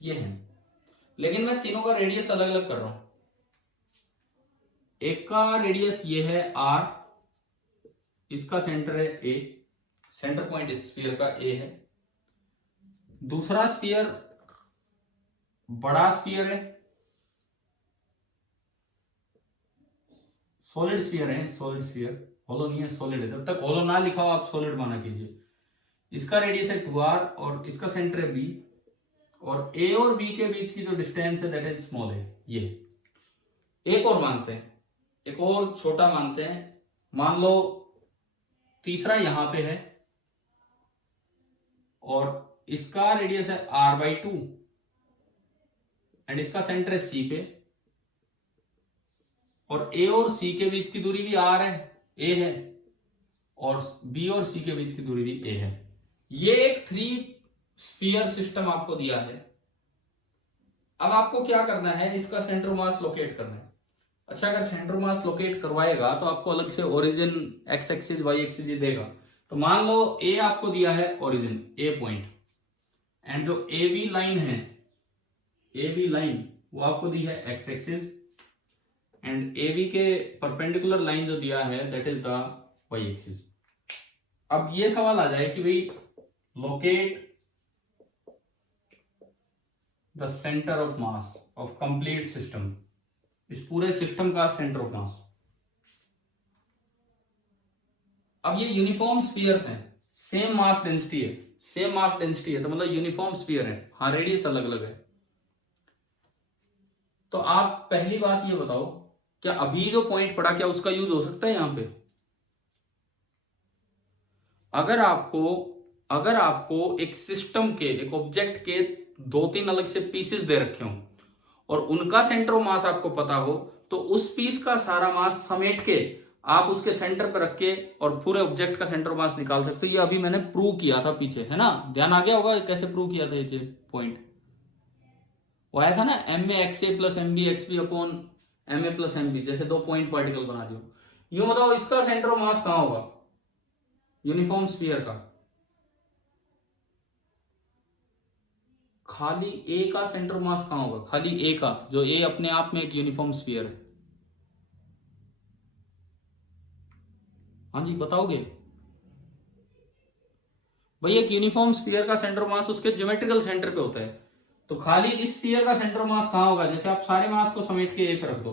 ये है, लेकिन मैं तीनों का रेडियस अलग अलग कर रहा हूं। एक का रेडियस ये है r, इसका सेंटर है a, सेंटर पॉइंट इस स्फीयर का a है। दूसरा स्फीयर बड़ा स्फीयर है, सॉलिड स्फीयर है, सॉलिड स्फीयर, होलो नहीं है, सॉलिड है। जब तक होलो ना लिखा हो आप सॉलिड माना कीजिए। इसका रेडियस है 2r और इसका सेंटर है b, और a और b के बीच की जो डिस्टेंस है दैट इज स्मॉल है। ये एक और मानते हैं, एक और छोटा मानते हैं। मान लो तीसरा यहां पे है और इसका रेडियस है r/2 एंड इसका सेंटर है c पे, और a और c के बीच की दूरी भी r है, a है, और b और c के बीच की दूरी भी a है। ये एक 3 स्फीयर सिस्टम आपको दिया है। अब आपको क्या करना है, इसका सेंटर मास लोकेट करना है। अच्छा, अगर सेंटर मास लोकेट करवाएगा तो आपको अलग से origin X axis Y axis ये देगा। तो मान लो ए आपको दिया है ओरिजिन, ए पॉइंट, एंड जो ए बी लाइन है, ए बी लाइन वो आपको दी है X axis, and A B के परपेंडिकुलर लाइन जो दिया है that is the Y axis. अब ये सवाल आ जाए कि भाई locate the centre of mass of complete system, इस पूरे सिस्टम का सेंटर ऑफ मास। अब ये यूनिफॉर्म स्फीयर्स हैं, सेम मास डेंसिटी है, सेम मास डेंसिटी है, तो मतलब यूनिफॉर्म स्फीयर है। हाँ, रेडियस अलग अलग है। तो आप पहली बात ये बताओ, क्या अभी जो पॉइंट पड़ा क्या उसका यूज हो सकता है यहां पे? अगर आपको एक सिस्टम के, एक ऑब्जेक्ट के 2-3 अलग से पीसेस दे रखे हों और उनका सेंटर ऑफ मास आपको पता हो, तो उस पीस का सारा मास समेट के आप उसके सेंटर पर रख के और पूरे ऑब्जेक्ट का सेंटर ऑफ मास निकाल सकते हो। ये अभी मैंने प्रूव किया था पीछे, है ना? ध्यान आ गया होगा कैसे प्रूव किया था ये पॉइंट। वो आया था ना, M A X A plus M B X B upon M A plus M B, जैसे 2 पॉइंट पार्टिकल बना दियो। यूं बताओ इसका सेंटर ऑफ मास कहां होगा यूनिफॉर्म स्फीयर का? खाली ए का सेंटर ऑफ मास कहां होगा? खाली ए का, जो ए अपने आप में एक यूनिफॉर्म स्फीयर है। हाँ जी, बताओगे भाई? एक यूनिफॉर्म स्फीयर का सेंटर ऑफ मास उसके ज्योमेट्रिकल सेंटर पे होता है, तो खाली इस स्फीयर का सेंटर ऑफ मास कहां होगा? जैसे आप सारे मास को समेट के ए पे रख दो,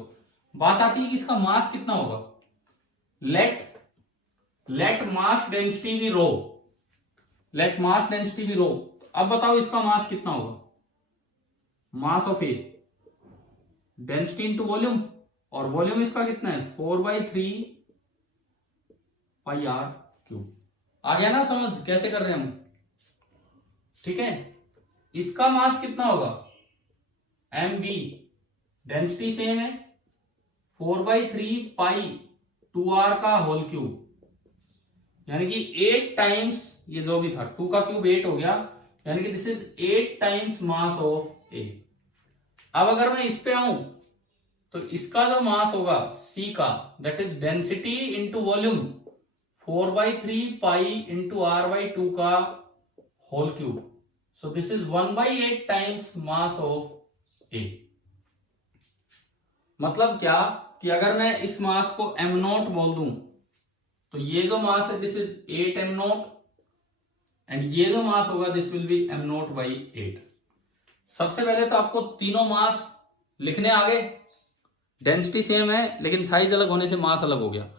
बात आती है कि इसका मास कितना होगा। लेट मास डेंसिटी बी रो, लेट मास डेंसिटी बी रो। अब बताओ इसका मास कितना होगा? मास of A, density into volume, और वॉल्यूम इसका कितना है? 4/3 पाई आर क्यूब। आ गया ना समझ कैसे कर रहे हैं हम? ठीक है, इसका मास कितना होगा? एम बी, डेंसिटी सेम है, 4/3 पाई 2r का होल क्यूब, यानी कि 8 टाइम्स, ये जो भी था 2 का क्यूब 8 हो गया, यानी कि this is 8 times mass of A. अब अगर मैं इस पे आऊं तो इसका जो मास होगा C का, that is density into volume, 4/3 pi into r/2 का whole cube, so this is 1/8 times mass of A. मतलब क्या कि अगर मैं इस मास को m0 बोल दूं तो ये जो मास है दिस इज 8 m0, एंड ये जो मास होगा दिस विल बी m0/8। सबसे पहले तो आपको तीनों मास लिखने आ गए, डेंसिटी सेम है लेकिन साइज अलग होने से मास अलग हो गया।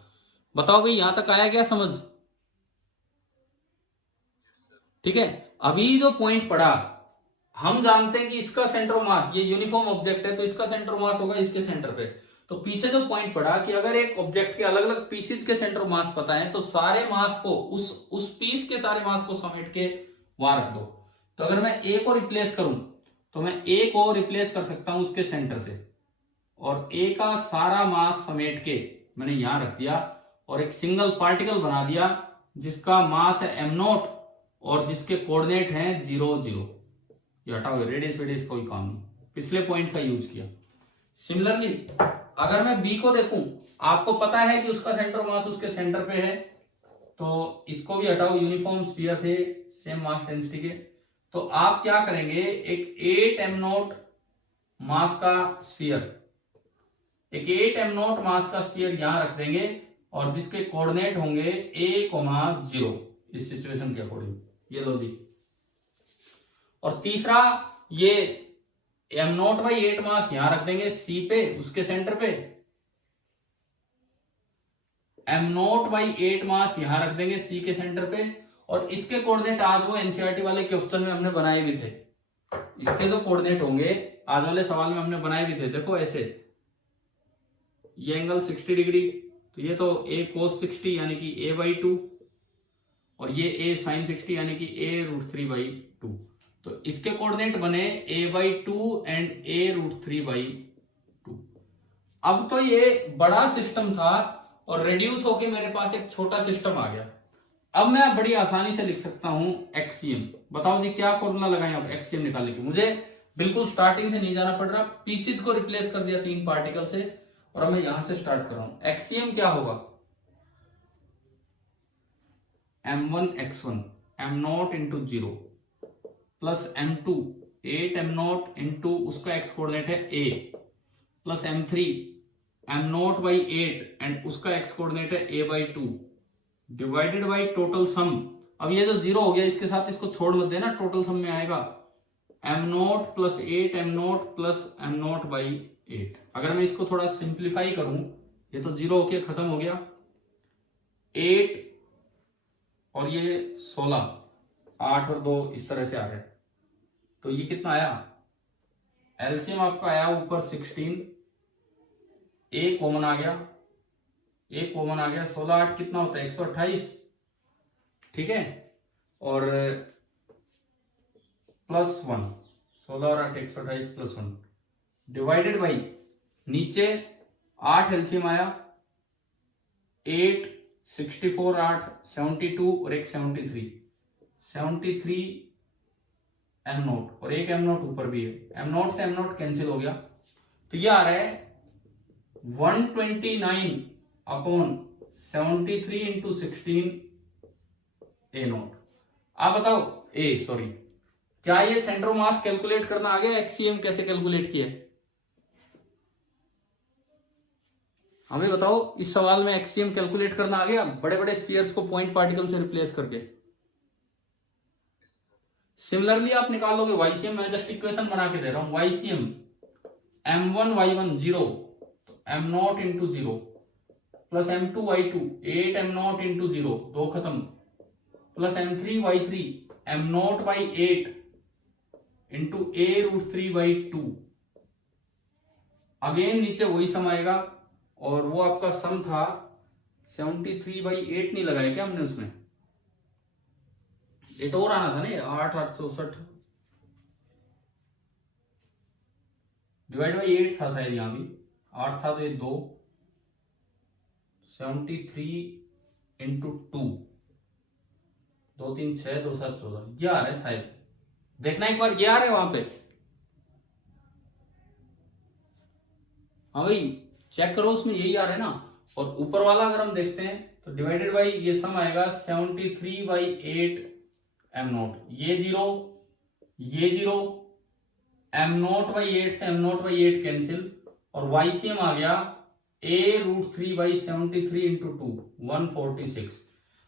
बताओ भाई यहां तक आया क्या समझ? ठीक है, अभी जो पॉइंट पड़ा हम जानते हैं कि इसका सेंटर ऑफ मास, ये यूनिफॉर्म ऑब्जेक्ट है तो इसका सेंटर ऑफ मास होगा इसके सेंटर पे। तो पीछे जो पॉइंट पढ़ा कि अगर एक ऑब्जेक्ट के अलग अलग पीसेस के सेंटर ऑफ मास पता है तो सारे मास को उस पीस के सारे मास को समेट के वहां रख दो। तो अगर मैं ए को रिप्लेस करूं तो मैं ए को रिप्लेस कर सकता हूं उसके सेंटर से, और ए का सारा मास समेट के मैंने यहां रख दिया और एक सिंगल पार्टिकल बना दिया जिसका मास है एम नॉट और जिसके कोऑर्डिनेट हैं 0 0। ये हटाओ, रेडियस वेडियस कोई काम नहीं, पिछले पॉइंट का यूज किया। सिमिलरली अगर मैं बी को देखूं, आपको पता है कि उसका सेंटर मास उसके सेंटर पे है, तो इसको भी हटाओ, यूनिफॉर्म स्फीयर थे सेम मास डेंसिटी के। तो आप क्या करेंगे, एक 8 एम नॉट मास का स्फीयर, एक 8 एम नॉट मास का स्फीयर यहां रख देंगे और जिसके कोऑर्डिनेट होंगे a,0 इस सिचुएशन के अकॉर्डिंग। ये लो जी। और तीसरा, ये एम नॉट बाई 8 मास यहां रख देंगे सी पे, उसके सेंटर पे। एम नॉट बाई 8 मास यहां रख देंगे सी के सेंटर पे, और इसके कोऑर्डिनेट आज वो एनसीईआरटी वाले क्वेश्चन में हमने बनाए भी थे। इसके जो कोऑर्डिनेट होंगे आज वाले सवाल में हमने बनाए भी थे। देखो ऐसे, ये एंगल 60 डिग्री, तो ये तो a cos 60 यानी कि a/2, और ये a sin 60 यानी कि a√3/2। तो इसके कोऑर्डिनेट बने a/2 एंड a√3/2। अब तो ये बड़ा सिस्टम था और रिड्यूस होके मेरे पास एक छोटा सिस्टम आ गया। अब मैं बड़ी आसानी से लिख सकता हूं एक्सियम। बताओ जी क्या फॉर्मूला लगाएं अब एक्सियम निकालने की। मुझे बिल्कुल स्टार्टिंग से नहीं जाना पड़ रहा, पीसीज को रिप्लेस कर दिया 3 पार्टिकल से, और अब मैं यहां से स्टार्ट कर रहा हूं। एक्सियम क्या होगा, m1x1 m0 into 0 plus m2 8 m0 into उसका एक्स कोऑर्डिनेट है a, plus m3 m0 by 8 and उसका एक्स कोऑर्डिनेट है a/2 divided by total sum. अब ये जो 0 हो गया इसके साथ इसको छोड़ मत देना, टोटल सम में आएगा m0 plus 8 m0 plus m0 by 8। अगर मैं इसको थोड़ा सिंप्लीफाई करूं, ये तो 0 होके खत्म हो गया, 8 और ये 16, 8 और 2 इस तरह से आ रहा है। तो ये कितना आया, एलसीएम आपका आया ऊपर 16, ए कॉमन आ गया, 16 8 कितना होता है 128, ठीक है, और प्लस 1, 16 और 8 128 प्लस 1 डिवाइडेड बाई नीचे 8 एलसीएम आया, 8 64 8 72 और एक 73 एम नोट और एक एम नोट ऊपर भी है, एम नोट से एम नोट कैंसिल हो गया। तो ये आ रहा है 129 अपॉन 73 इंटू 16 ए नोट। आप बताओ क्या ये सेंटर ऑफ मास कैलकुलेट करना आ गया, एक्सीएम कैसे कैलकुलेट किया, हमें बताओ। इस सवाल में एक्सीएम कैलकुलेट करना आ गया, बड़े बड़े स्फीयर्स को पॉइंट पार्टिकल से रिप्लेस करके। सिमिलरली आप निकालोगे वाईसीएम, मैं जस्ट इक्वेशन बना के दे रहा हूं। वाईसीएम m1 y1 0, तो m0 into 0 plus m2 y2 8 m0 into 0 2 खत्म, plus m3 y3 m0 by 8 into a√3/2। Again नीचे वही सम आएगा, और वो आपका सम था 73/8 नहीं लगाया क्या हमने उसमें, 8 और आना था ना, 8 8 64 डिवाइड बाई 8 था शायद, यहां भी 8 था तो ये 2, 73 इंटू 2 2 3 6 2 7 14, ये आ रहा है शायद, देखना एक बार, ये आ रहा है वहां पे, हाँ भाई चेक करो उसमें यही आ रहा है ना। और ऊपर वाला अगर हम देखते हैं तो डिवाइडेड बाई ये सम आएगा 73/8 m0, ये 0 ये 0, m0/8 से m0/8 कैंसिल, और वाईसीएम आ गया a√3/73 इंटू 2 146।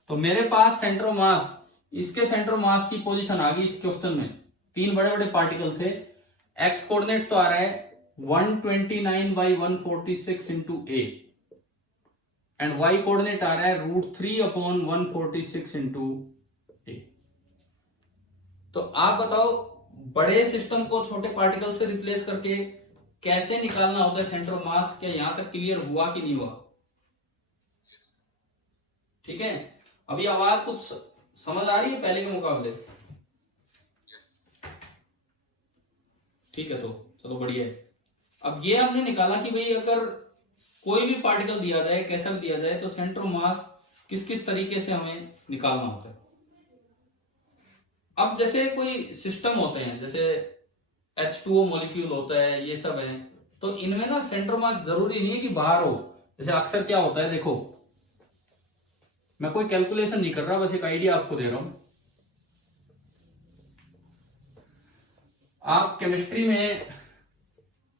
तो मेरे पास सेंटर ऑफ मास, इसके सेंटर ऑफ मास की पोजीशन आ गई इस क्वेश्चन में, 3 बड़े बड़े पार्टिकल थे, एक्स कोऑर्डिनेट तो आ रहा है 129/146 into a, and y coordinate आ रहा है √3/146 इंटू a। तो आप बताओ बड़े सिस्टम को छोटे पार्टिकल से रिप्लेस करके कैसे निकालना होता है सेंटर ऑफ मास, क्या यहां तक क्लियर हुआ कि नहीं हुआ? ठीक है, अभी आवाज कुछ समझ आ रही है पहले के मुकाबले? ठीक है, तो चलो बढ़िया है। अब ये हमने निकाला कि भाई अगर कोई भी पार्टिकल दिया जाए, कैसा भी दिया जाए, तो सेंटर ऑफ मास किस किस तरीके से हमें निकालना होता है। अब जैसे कोई सिस्टम होते हैं, जैसे H2O मॉलिक्यूल होता है, ये सब है, तो इनमें ना सेंटर ऑफ मास जरूरी नहीं है कि बाहर हो। जैसे अक्सर क्या होता है, देखो मैं कोई कैलकुलेशन नहीं कर रहा, बस एक आइडिया आपको दे रहा हूं। आप केमिस्ट्री में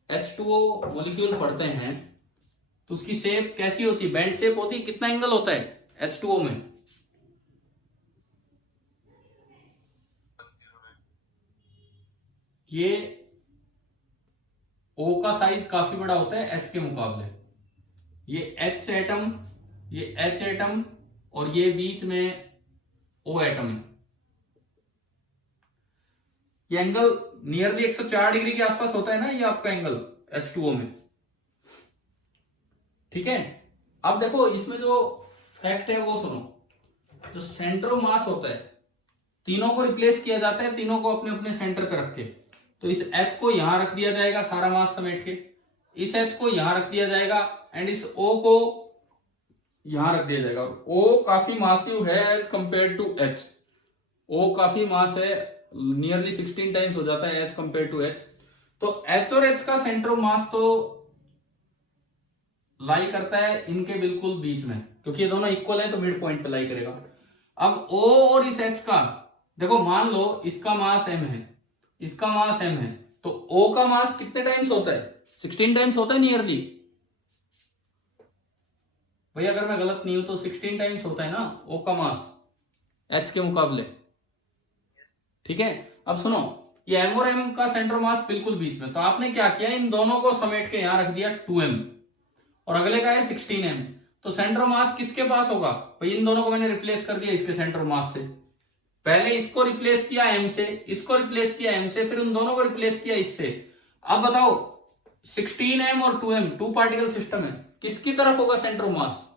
H2O मॉलिक्यूल पढ़ते हैं तो उसकी शेप कैसी होती है? बैंड शेप होती है। कितना एंगल होता है H2O में? ये O का साइज काफी बड़ा होता है H के मुकाबले। ये H एटम, ये H एटम, और ये बीच में O एटम है। ये एंगल नियरली 104 डिग्री के आसपास होता है ना, ये आपका एंगल H2O में। ठीक है, अब देखो इसमें जो फैक्ट है वो सुनो। जो सेंटर ऑफ मास होता है, तीनों को रिप्लेस किया जाता है, तीनों को अपने अपने सेंटर पर रख के। तो इस H को यहां रख दिया जाएगा सारा मास समेट के, इस H को यहां रख दिया जाएगा, एंड इस O को यहां रख दिया जाएगा। O काफी मासिव है as compared to H। O काफी मास है, नियरली 16 टाइम्स हो जाता है एज कंपेयर टू H। तो H और H का सेंटर ऑफ मास तो लाई करता है इनके बिल्कुल बीच में, क्योंकि ये दोनों इक्वल है तो मिड पॉइंट पे लाई करेगा। अब O और इस H का देखो, मान लो इसका मास m है, इसका मास m है, तो O का मास कितने टाइम्स होता है? 16 टाइम्स होता है नियरली। भाई अगर मैं गलत नहीं हूं तो 16 टाइम्स होता है ना O का मास H के मुकाबले। ठीक है, अब सुनो, ये M और M का सेंटर मास बिल्कुल बीच में, तो आपने क्या किया, इन दोनों को समेट के यहां रख दिया 2m, और अगले का है 16m। तो सेंटर मास किसके पास होगा? भाई इन दोनों को मैंने रिप्लेस कर दिया इसके सेंटर मास से। पहले इसको रिप्लेस किया m से, इसको रिप्लेस किया m से, फिर उन दोनों को रिप्लेस किया इससे। अब बताओ 16m और 2m, टू पार्टिकल सिस्टम है, किसकी तरफ होगा सेंटर मास?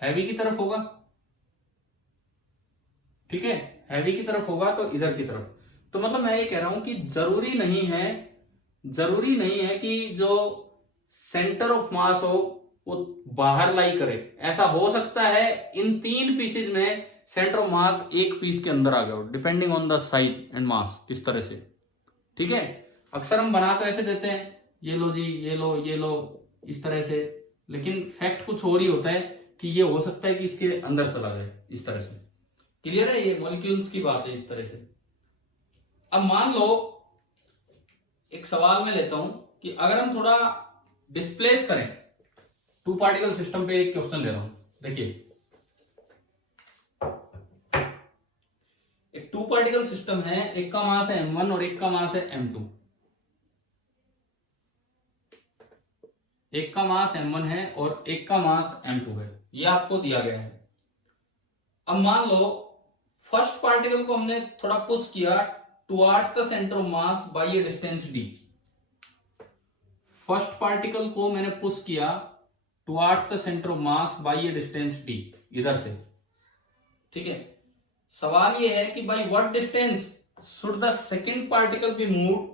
हैवी की तरफ होगा। ठीक है, हैवी की तरफ होगा, तो इधर की तरफ। तो मतलब मैं ये कह रहा हूं कि जरूरी नहीं है कि जो सेंटर ऑफ मास हो वो बाहर लाई करे। ऐसा हो सकता है इन तीन पीसेज में सेंटर ऑफ मास एक पीस के अंदर आ गया हो, depending on the size and mass, किस तरह से। ठीक है, अक्सर हम बना तो ऐसे देते हैं, ये लो जी, ये लो, ये लो, इस तरह से, लेकिन फैक्ट कुछ और ही होता है कि ये हो सकता है कि इसके अंदर चला जाए इस तरह से। क्लियर है? ये मॉलिक्यूल्स की बात है इस तरह से। अब मान लो एक सवाल मैं लेता हूं कि अगर हम थोड़ा डिस्प्लेस करें, टू पार्टिकल सिस्टम पे एक क्वेश्चन ले रहा हूं। देखिए, एक टू पार्टिकल सिस्टम है, एक का मास है m1 और एक का मास है m2। एक का मास m1 है और एक का मास m2 है, ये आपको दिया गया है। अब मान लो फर्स्ट पार्टिकल को हमने थोड़ा पुश किया towards the centre of mass by a distance d। First particle को मैंने पुश किया towards the centre of mass by a distance d, इधर से। ठीक है, सवाल ये है कि by what distance should the second particle be moved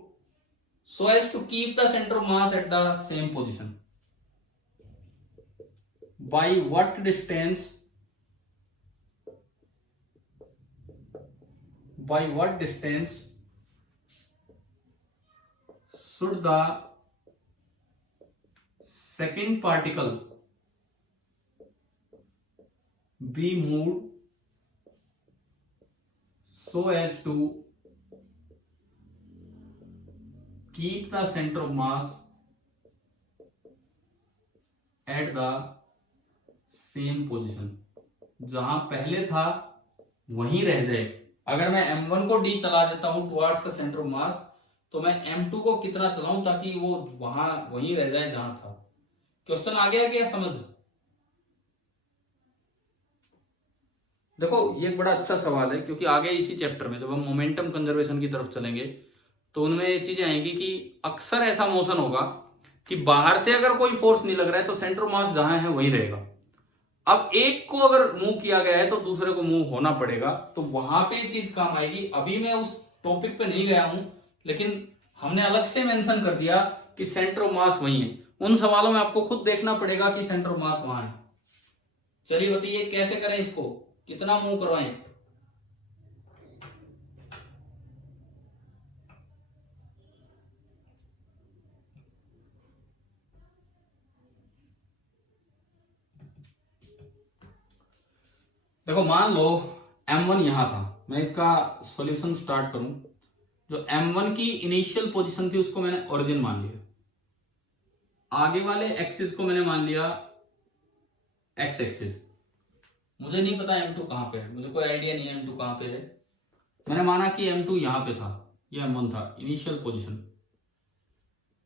so as to keep the centre of mass at the same position. By what distance, by what distance should the second particle be moved so as to keep the center of mass at the same position। जहां पहले था वहीं रह जाए। अगर मैं m1 को d चला देता हूं टुवर्ड्स द सेंटर ऑफ मास, तो मैं m2 को कितना चलाऊं ताकि वो वहीं रह जाए जहां था। क्वेश्चन आ गया क्या समझ? देखो ये एक बड़ा अच्छा सवाल है, क्योंकि आगे इसी चैप्टर में जब हम मोमेंटम कंजर्वेशन की तरफ चलेंगे तो उनमें ये चीजें आएंगी कि अक्सर ऐसा मोशन होगा कि बाहर से अगर कोई फोर्स नहीं लग रहा है तो सेंटर ऑफ मास जहां है वहीं रहेगा। अब एक को अगर मूव किया गया है तो दूसरे को मूव होना पड़ेगा, तो वहां पे ये चीज काम आएगी। अभी मैं उस टॉपिक पे नहीं गया हूं, लेकिन हमने अलग से मेंशन कर दिया कि सेंटर ऑफ मास वही है। उन सवालों में आपको खुद देखना पड़ेगा कि सेंटर ऑफ मास वहां है। चलिए बताइए कैसे करें इसको, कितना मूव करवाएं। देखो मान लो m1 यहां था, मैं इसका सॉल्यूशन स्टार्ट करूं। जो m1 की इनिशियल पोजीशन थी उसको मैंने ओरिजिन मान लिया, आगे वाले एक्सिस को मैंने मान लिया एक्स एक्सिस। मुझे नहीं पता m2 कहां पे है, मुझे कोई आइडिया नहीं है m2 कहां पे है। मैंने माना कि m2 यहां पे था, ये m1 था इनिशियल पोजीशन,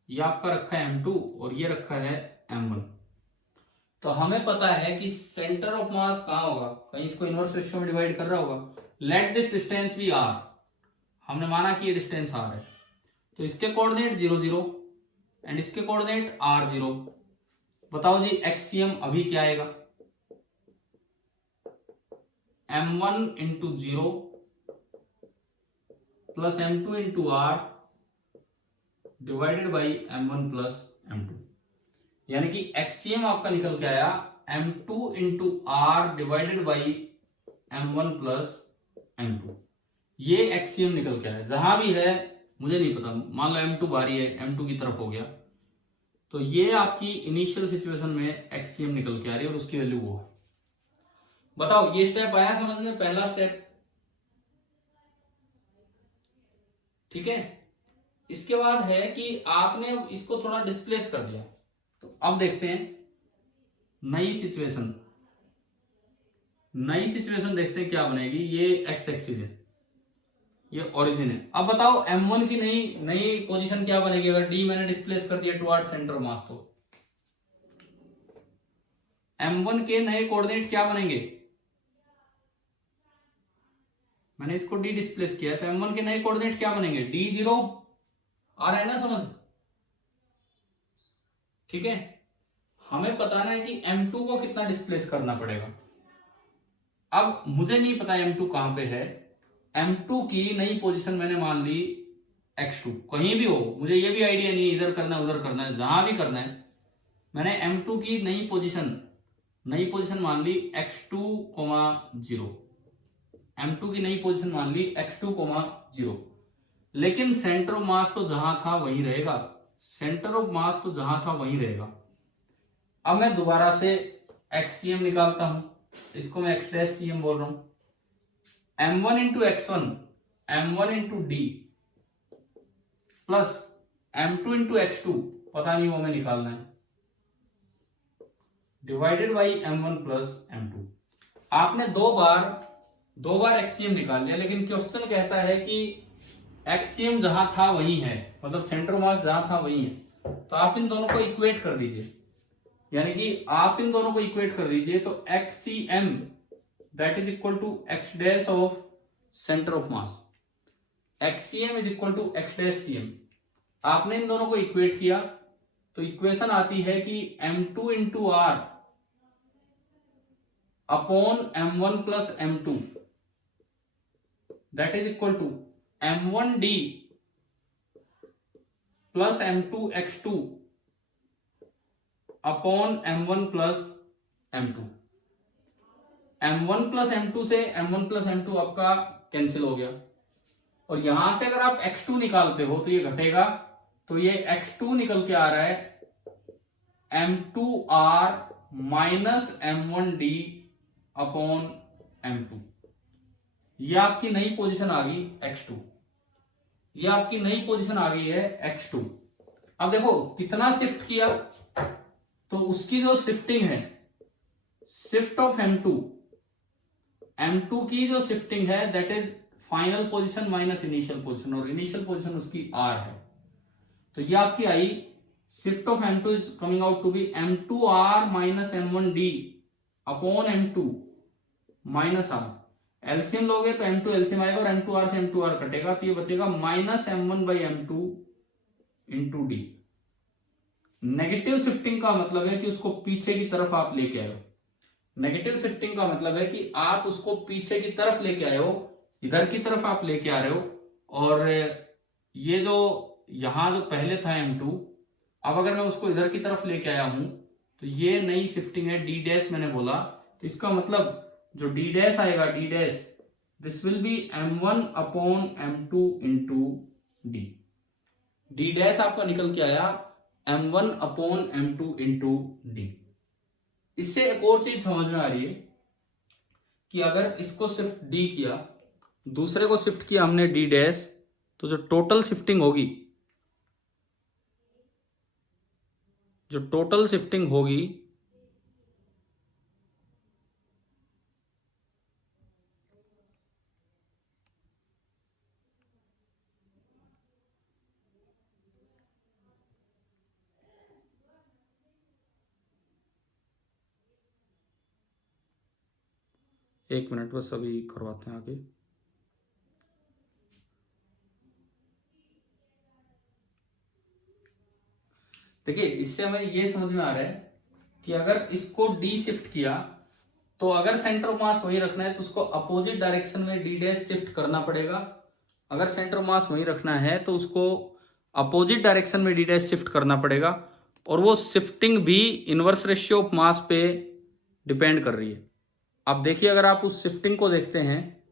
ये आपका रखा है m2 और ये रखा है m1। तो हमें पता है कि सेंटर ऑफ मास कहां होगा, कहीं इसको इनवर्स रेशियो में डिवाइड कर रहा होगा। Let this distance be r, हमने माना कि ये डिस्टेंस r है, तो इसके कोऑर्डिनेट 0 0 एंड इसके कोऑर्डिनेट r0। बताओ जी एक्सियम अभी क्या आएगा, m1 into 0 plus m2 into r divided by m1 plus m2। यानी कि एक्सियम आपका निकल के आया m2 into r divided by m1 plus m2। ये एक्सियम निकल के आया, जहां भी है मुझे नहीं पता, मान लो m2 बाहरी है, m2 की तरफ हो गया, तो ये आपकी इनिशियल सिचुएशन में एक्सियम निकल के आ रही है और उसकी वैल्यू वो है। बताओ ये स्टेप आया समझ में, पहला स्टेप, ठीक है। इसके बाद है कि आपने इसको थोड़ा डिस्प्लेस कर दिया, तो अब देखते हैं नई सिचुएशन। नई सिचुएशन देखते हैं क्या बनेगी। ये एक्स एक्सिस है, ये ओरिजिन है। अब बताओ m1 की नई नई पोजीशन क्या बनेगी अगर d मैंने डिस्प्लेस कर दिया टुवर्ड सेंटर ऑफ मास, तो m1 के नए कोऑर्डिनेट क्या बनेंगे। मैंने इसको d डिस्प्लेस किया तो m1 के नए कोऑर्डिनेट क्या बनेंगे, d0। आ रहा है ना समझ, ठीक है। हमें बताना है कि m2 को कितना डिस्प्लेस करना पड़ेगा। अब मुझे नहीं पता m2 कहां पे है, m2 की नई पोजीशन मैंने मान ली x2, कहीं भी हो मुझे ये भी आइडिया नहीं इधर करना है उधर करना है, जहां भी करना है। मैंने m2 की नई पोजीशन मान ली x2, 0। m2 की नई पोजीशन मान ली x2, 0। लेकिन सेंटर ऑफ मास तो जहां था वहीं रहेगा, सेंटर ऑफ मास तो जहां था वहीं रहेगा। अब मैं दोबारा से एक्सियम निकालता हूं, इसको मैं x डैश सीएम बोल रहा हूं। m1 into x1, m1 into D plus m2 into x2, पता नहीं वो हमें निकालना है, divided by m1 plus m2। आपने दो बार एक्सियम निकाल लिया, लेकिन क्वेश्चन कहता है कि एक्सियम जहां था वही है, मतलब सेंटर ऑफ मास जहां था वही है। तो आप इन दोनों को इक्वेट कर दीजिए, यानी कि आप इन दोनों को इक्वेट कर दीजिए, तो XCM that is equal to X dash of centre of mass, XCM is equal to X dash CM. आपने इन दोनों को इक्वेट किया तो इक्वेशन आती है कि m2 into r upon m1 plus m2 that is equal to m1d plus m2 x2 upon m1 plus m2। m1 plus m2 से m1 प्लस m2 आपका कैंसिल हो गया, और यहां से अगर आप x2 निकालते हो तो ये घटेगा, तो ये x2 निकल के आ रहा है m2r minus m1d upon m2। ये आपकी नई पोजीशन आ गई x2, ये आपकी नई पोजीशन आ गई है x2। अब देखो कितना शिफ्ट किया, तो उसकी जो शिफ्टिंग है, शिफ्ट ऑफ m2 की जो शिफ्टिंग है that is final position minus initial position, और इनिशियल पोजीशन उसकी r है। तो ये आपकी आई shift of m2 is coming out to be m2r minus m1d upon m2 minus r। LCM लोगे तो M2 एलसीएम आएगा और M2R से M2R कटेगा, तो ये बचेगा -M1/M2 into D. Negative shifting का मतलब है कि उसको पीछे की तरफ आप लेके आए हो। नेगेटिव शिफ्टिंग का मतलब है कि आप उसको पीछे की तरफ लेके आए हो, इधर की तरफ आप लेके आ रहे हो, और ये जो यहां जो पहले था M2, अब अगर मैं उसको इधर की तरफ लेके आया हूं तो ये नई शिफ्टिंग है डी डैश मैंने बोला। तो इसका मतलब जो डी डैश आएगा, D dash, this will be M1/M2 into D. D dash आपका निकल के आया M1/M2 इंटू डी। इससे एक और चीज समझ में आ रही है कि अगर इसको शिफ्ट डी किया, दूसरे को शिफ्ट किया हमने डी डैश, तो जो टोटल शिफ्टिंग होगी, जो टोटल शिफ्टिंग होगी एक मिनट बस अभी करवाते हैं आगे। देखिए इससे हमें ये समझ में आ रहा है कि अगर इसको डी शिफ्ट किया तो अगर सेंटर ऑफ मास वही रखना है तो उसको अपोजिट डायरेक्शन में डी डैश शिफ्ट करना पड़ेगा। अगर सेंटर ऑफ मास वही रखना है तो उसको अपोजिट डायरेक्शन में डी डैश शिफ्ट करना पड़ेगा, और वो शिफ्टिंग भी इनवर्स रेशियो ऑफ मास पे डिपेंड कर रही है। आप देखिए, अगर आप उस शिफ्टिंग को देखते हैं,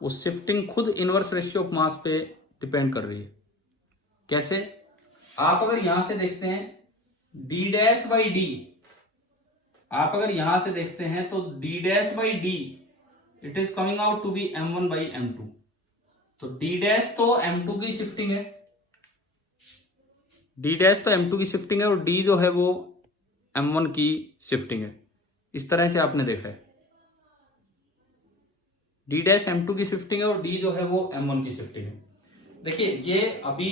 वो शिफ्टिंग खुद इनवर्स रेशियो ऑफ मास पे डिपेंड कर रही है। कैसे? आप अगर यहां से देखते हैं डी डैश बाई डी, आप अगर यहां से देखते हैं तो D dash by D it is coming out to be M1/M2। तो डी डैश तो M2 की शिफ्टिंग है, डी डैश तो M2 की शिफ्टिंग है, और डी जो है वो M1 की शिफ्टिंग है। इस तरह से आपने देखा है, डी डैश M2 की शिफ्टिंग है और डी जो है वो M1 की शिफ्टिंग है। देखिए ये अभी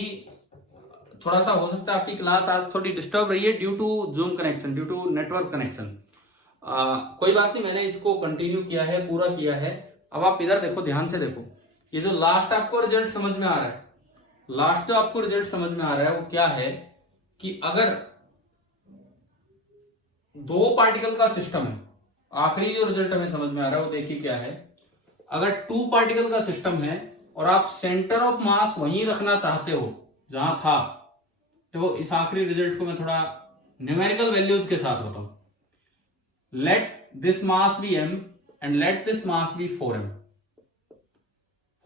थोड़ा सा हो सकता है आपकी क्लास आज थोड़ी डिस्टर्ब रही है due to zoom connection, due to network connection. कोई बात नहीं, मैंने इसको कंटिन्यू किया है, पूरा किया है। अब आप इधर देखो, ध्यान से देखो, ये जो लास्ट आपको रिजल्ट समझ में आ रहा है, लास्ट जो आपको रिजल्ट समझ में आ रहा है वो क्या है कि अगर दो पार्टिकल का सिस्टम है, आखिरी जो रिजल्ट हमें समझ में आ रहा है वो देखिए क्या है। अगर टू पार्टिकल का सिस्टम है और आप सेंटर ऑफ मास वहीं रखना चाहते हो जहां था, तो इस आखिरी रिजल्ट को मैं थोड़ा न्यूमेरिकल वैल्यूज के साथ बताऊं। Let this mass be m and let this mass be 4m।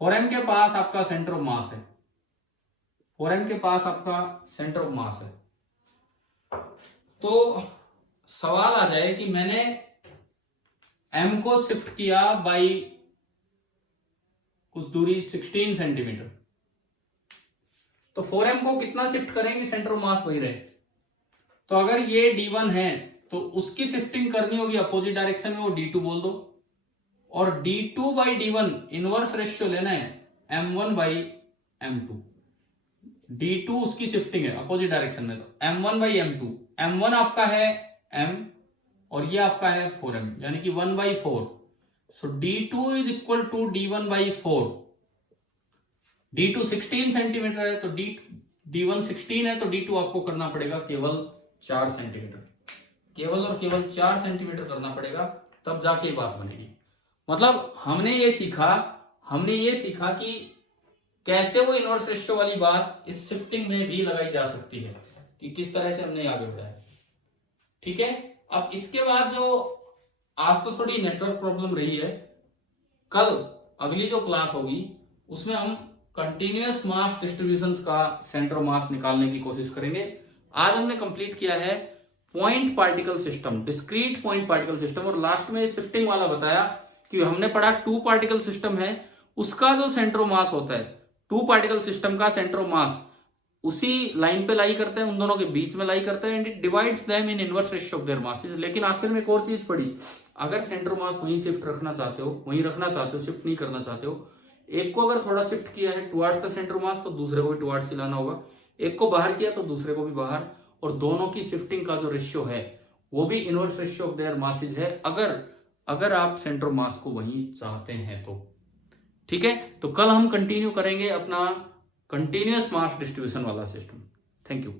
4m के पास आपका सेंटर ऑफ मास है, 4m के पास आपका सेंटर ऑफ मास है। तो सवाल आ जाए कि मैंने m को शिफ्ट किया बाई कुछ दूरी 16 सेंटीमीटर, तो 4m को कितना शिफ्ट करेंगे सेंटर ऑफ मास वही रहे। तो अगर ये d1 है तो उसकी शिफ्टिंग करनी होगी अपोजिट डायरेक्शन में, वो d2 बोल दो, और d2/d1 इनवर्स रेशियो लेना है M1/M2। d2 उसकी शिफ्टिंग है अपोजिट डायरेक्शन में, तो M1/M2, M1 आपका है m और ये आपका है 4m, यानी कि 1/4। So d2 is equal to d1/4। d2 16 centimetre है तो d1 16 है, तो d2 आपको करना पड़ेगा केवल 4 सेंटीमीटर, केवल और केवल 4 सेंटीमीटर करना पड़ेगा, तब जाके ये बात बनेगी। मतलब हमने ये सीखा कि कैसे वो इनवर्स रेशियो वाली बात इस शिफ्टिंग में भी लगाई जा सकती है, कि किस तरह से हमने आगे बढ़ाया। ठीक है, अब इसके बाद जो आज तो थोड़ी नेटवर्क प्रॉब्लम रही है, कल अगली जो क्लास होगी उसमें हम कंटिन्यूअस मास डिस्ट्रीब्यूशंस का सेंटर ऑफ मास निकालने की कोशिश करेंगे। आज हमने कंप्लीट किया है point particle system, discrete point particle system, और लास्ट में शिफ्टिंग वाला बताया कि हमने पढ़ा टू पार्टिकल सिस्टम है, उसका जो सेंटर ऑफ मास होता है, टू पार्टिकल सिस्टम का सेंटर ऑफ मास उसी लाइन पे लाई करते हैं, उन दोनों के बीच में लाई करते हैं, and it divides them in inverse ratio of their masses. लेकिन आखिर में एक और चीज पड़ी, अगर सेंटर ऑफ मास वहीं शिफ्ट रखना चाहते हो, वहीं रखना चाहते हो, शिफ्ट नहीं करना चाहते हो, एक को अगर थोड़ा शिफ्ट किया है टुवर्ड्स द सेंटर ऑफ मास तो दूसरे को भी टुवर्ड्स से लाना होगा, एक को बाहर किया तो दूसरे को भी बाहर, और दोनों की शिफ्टिंग का जो रेशियो है वो भी inverse ratio of their masses है। अगर अगर आप सेंटर ऑफ मास को वहीं चाहते हैं तो। ठीक है, तो कल हम कंटिन्यू करेंगे अपना कंटिन्यूअस मास डिस्ट्रीब्यूशन वाला सिस्टम। Thank you.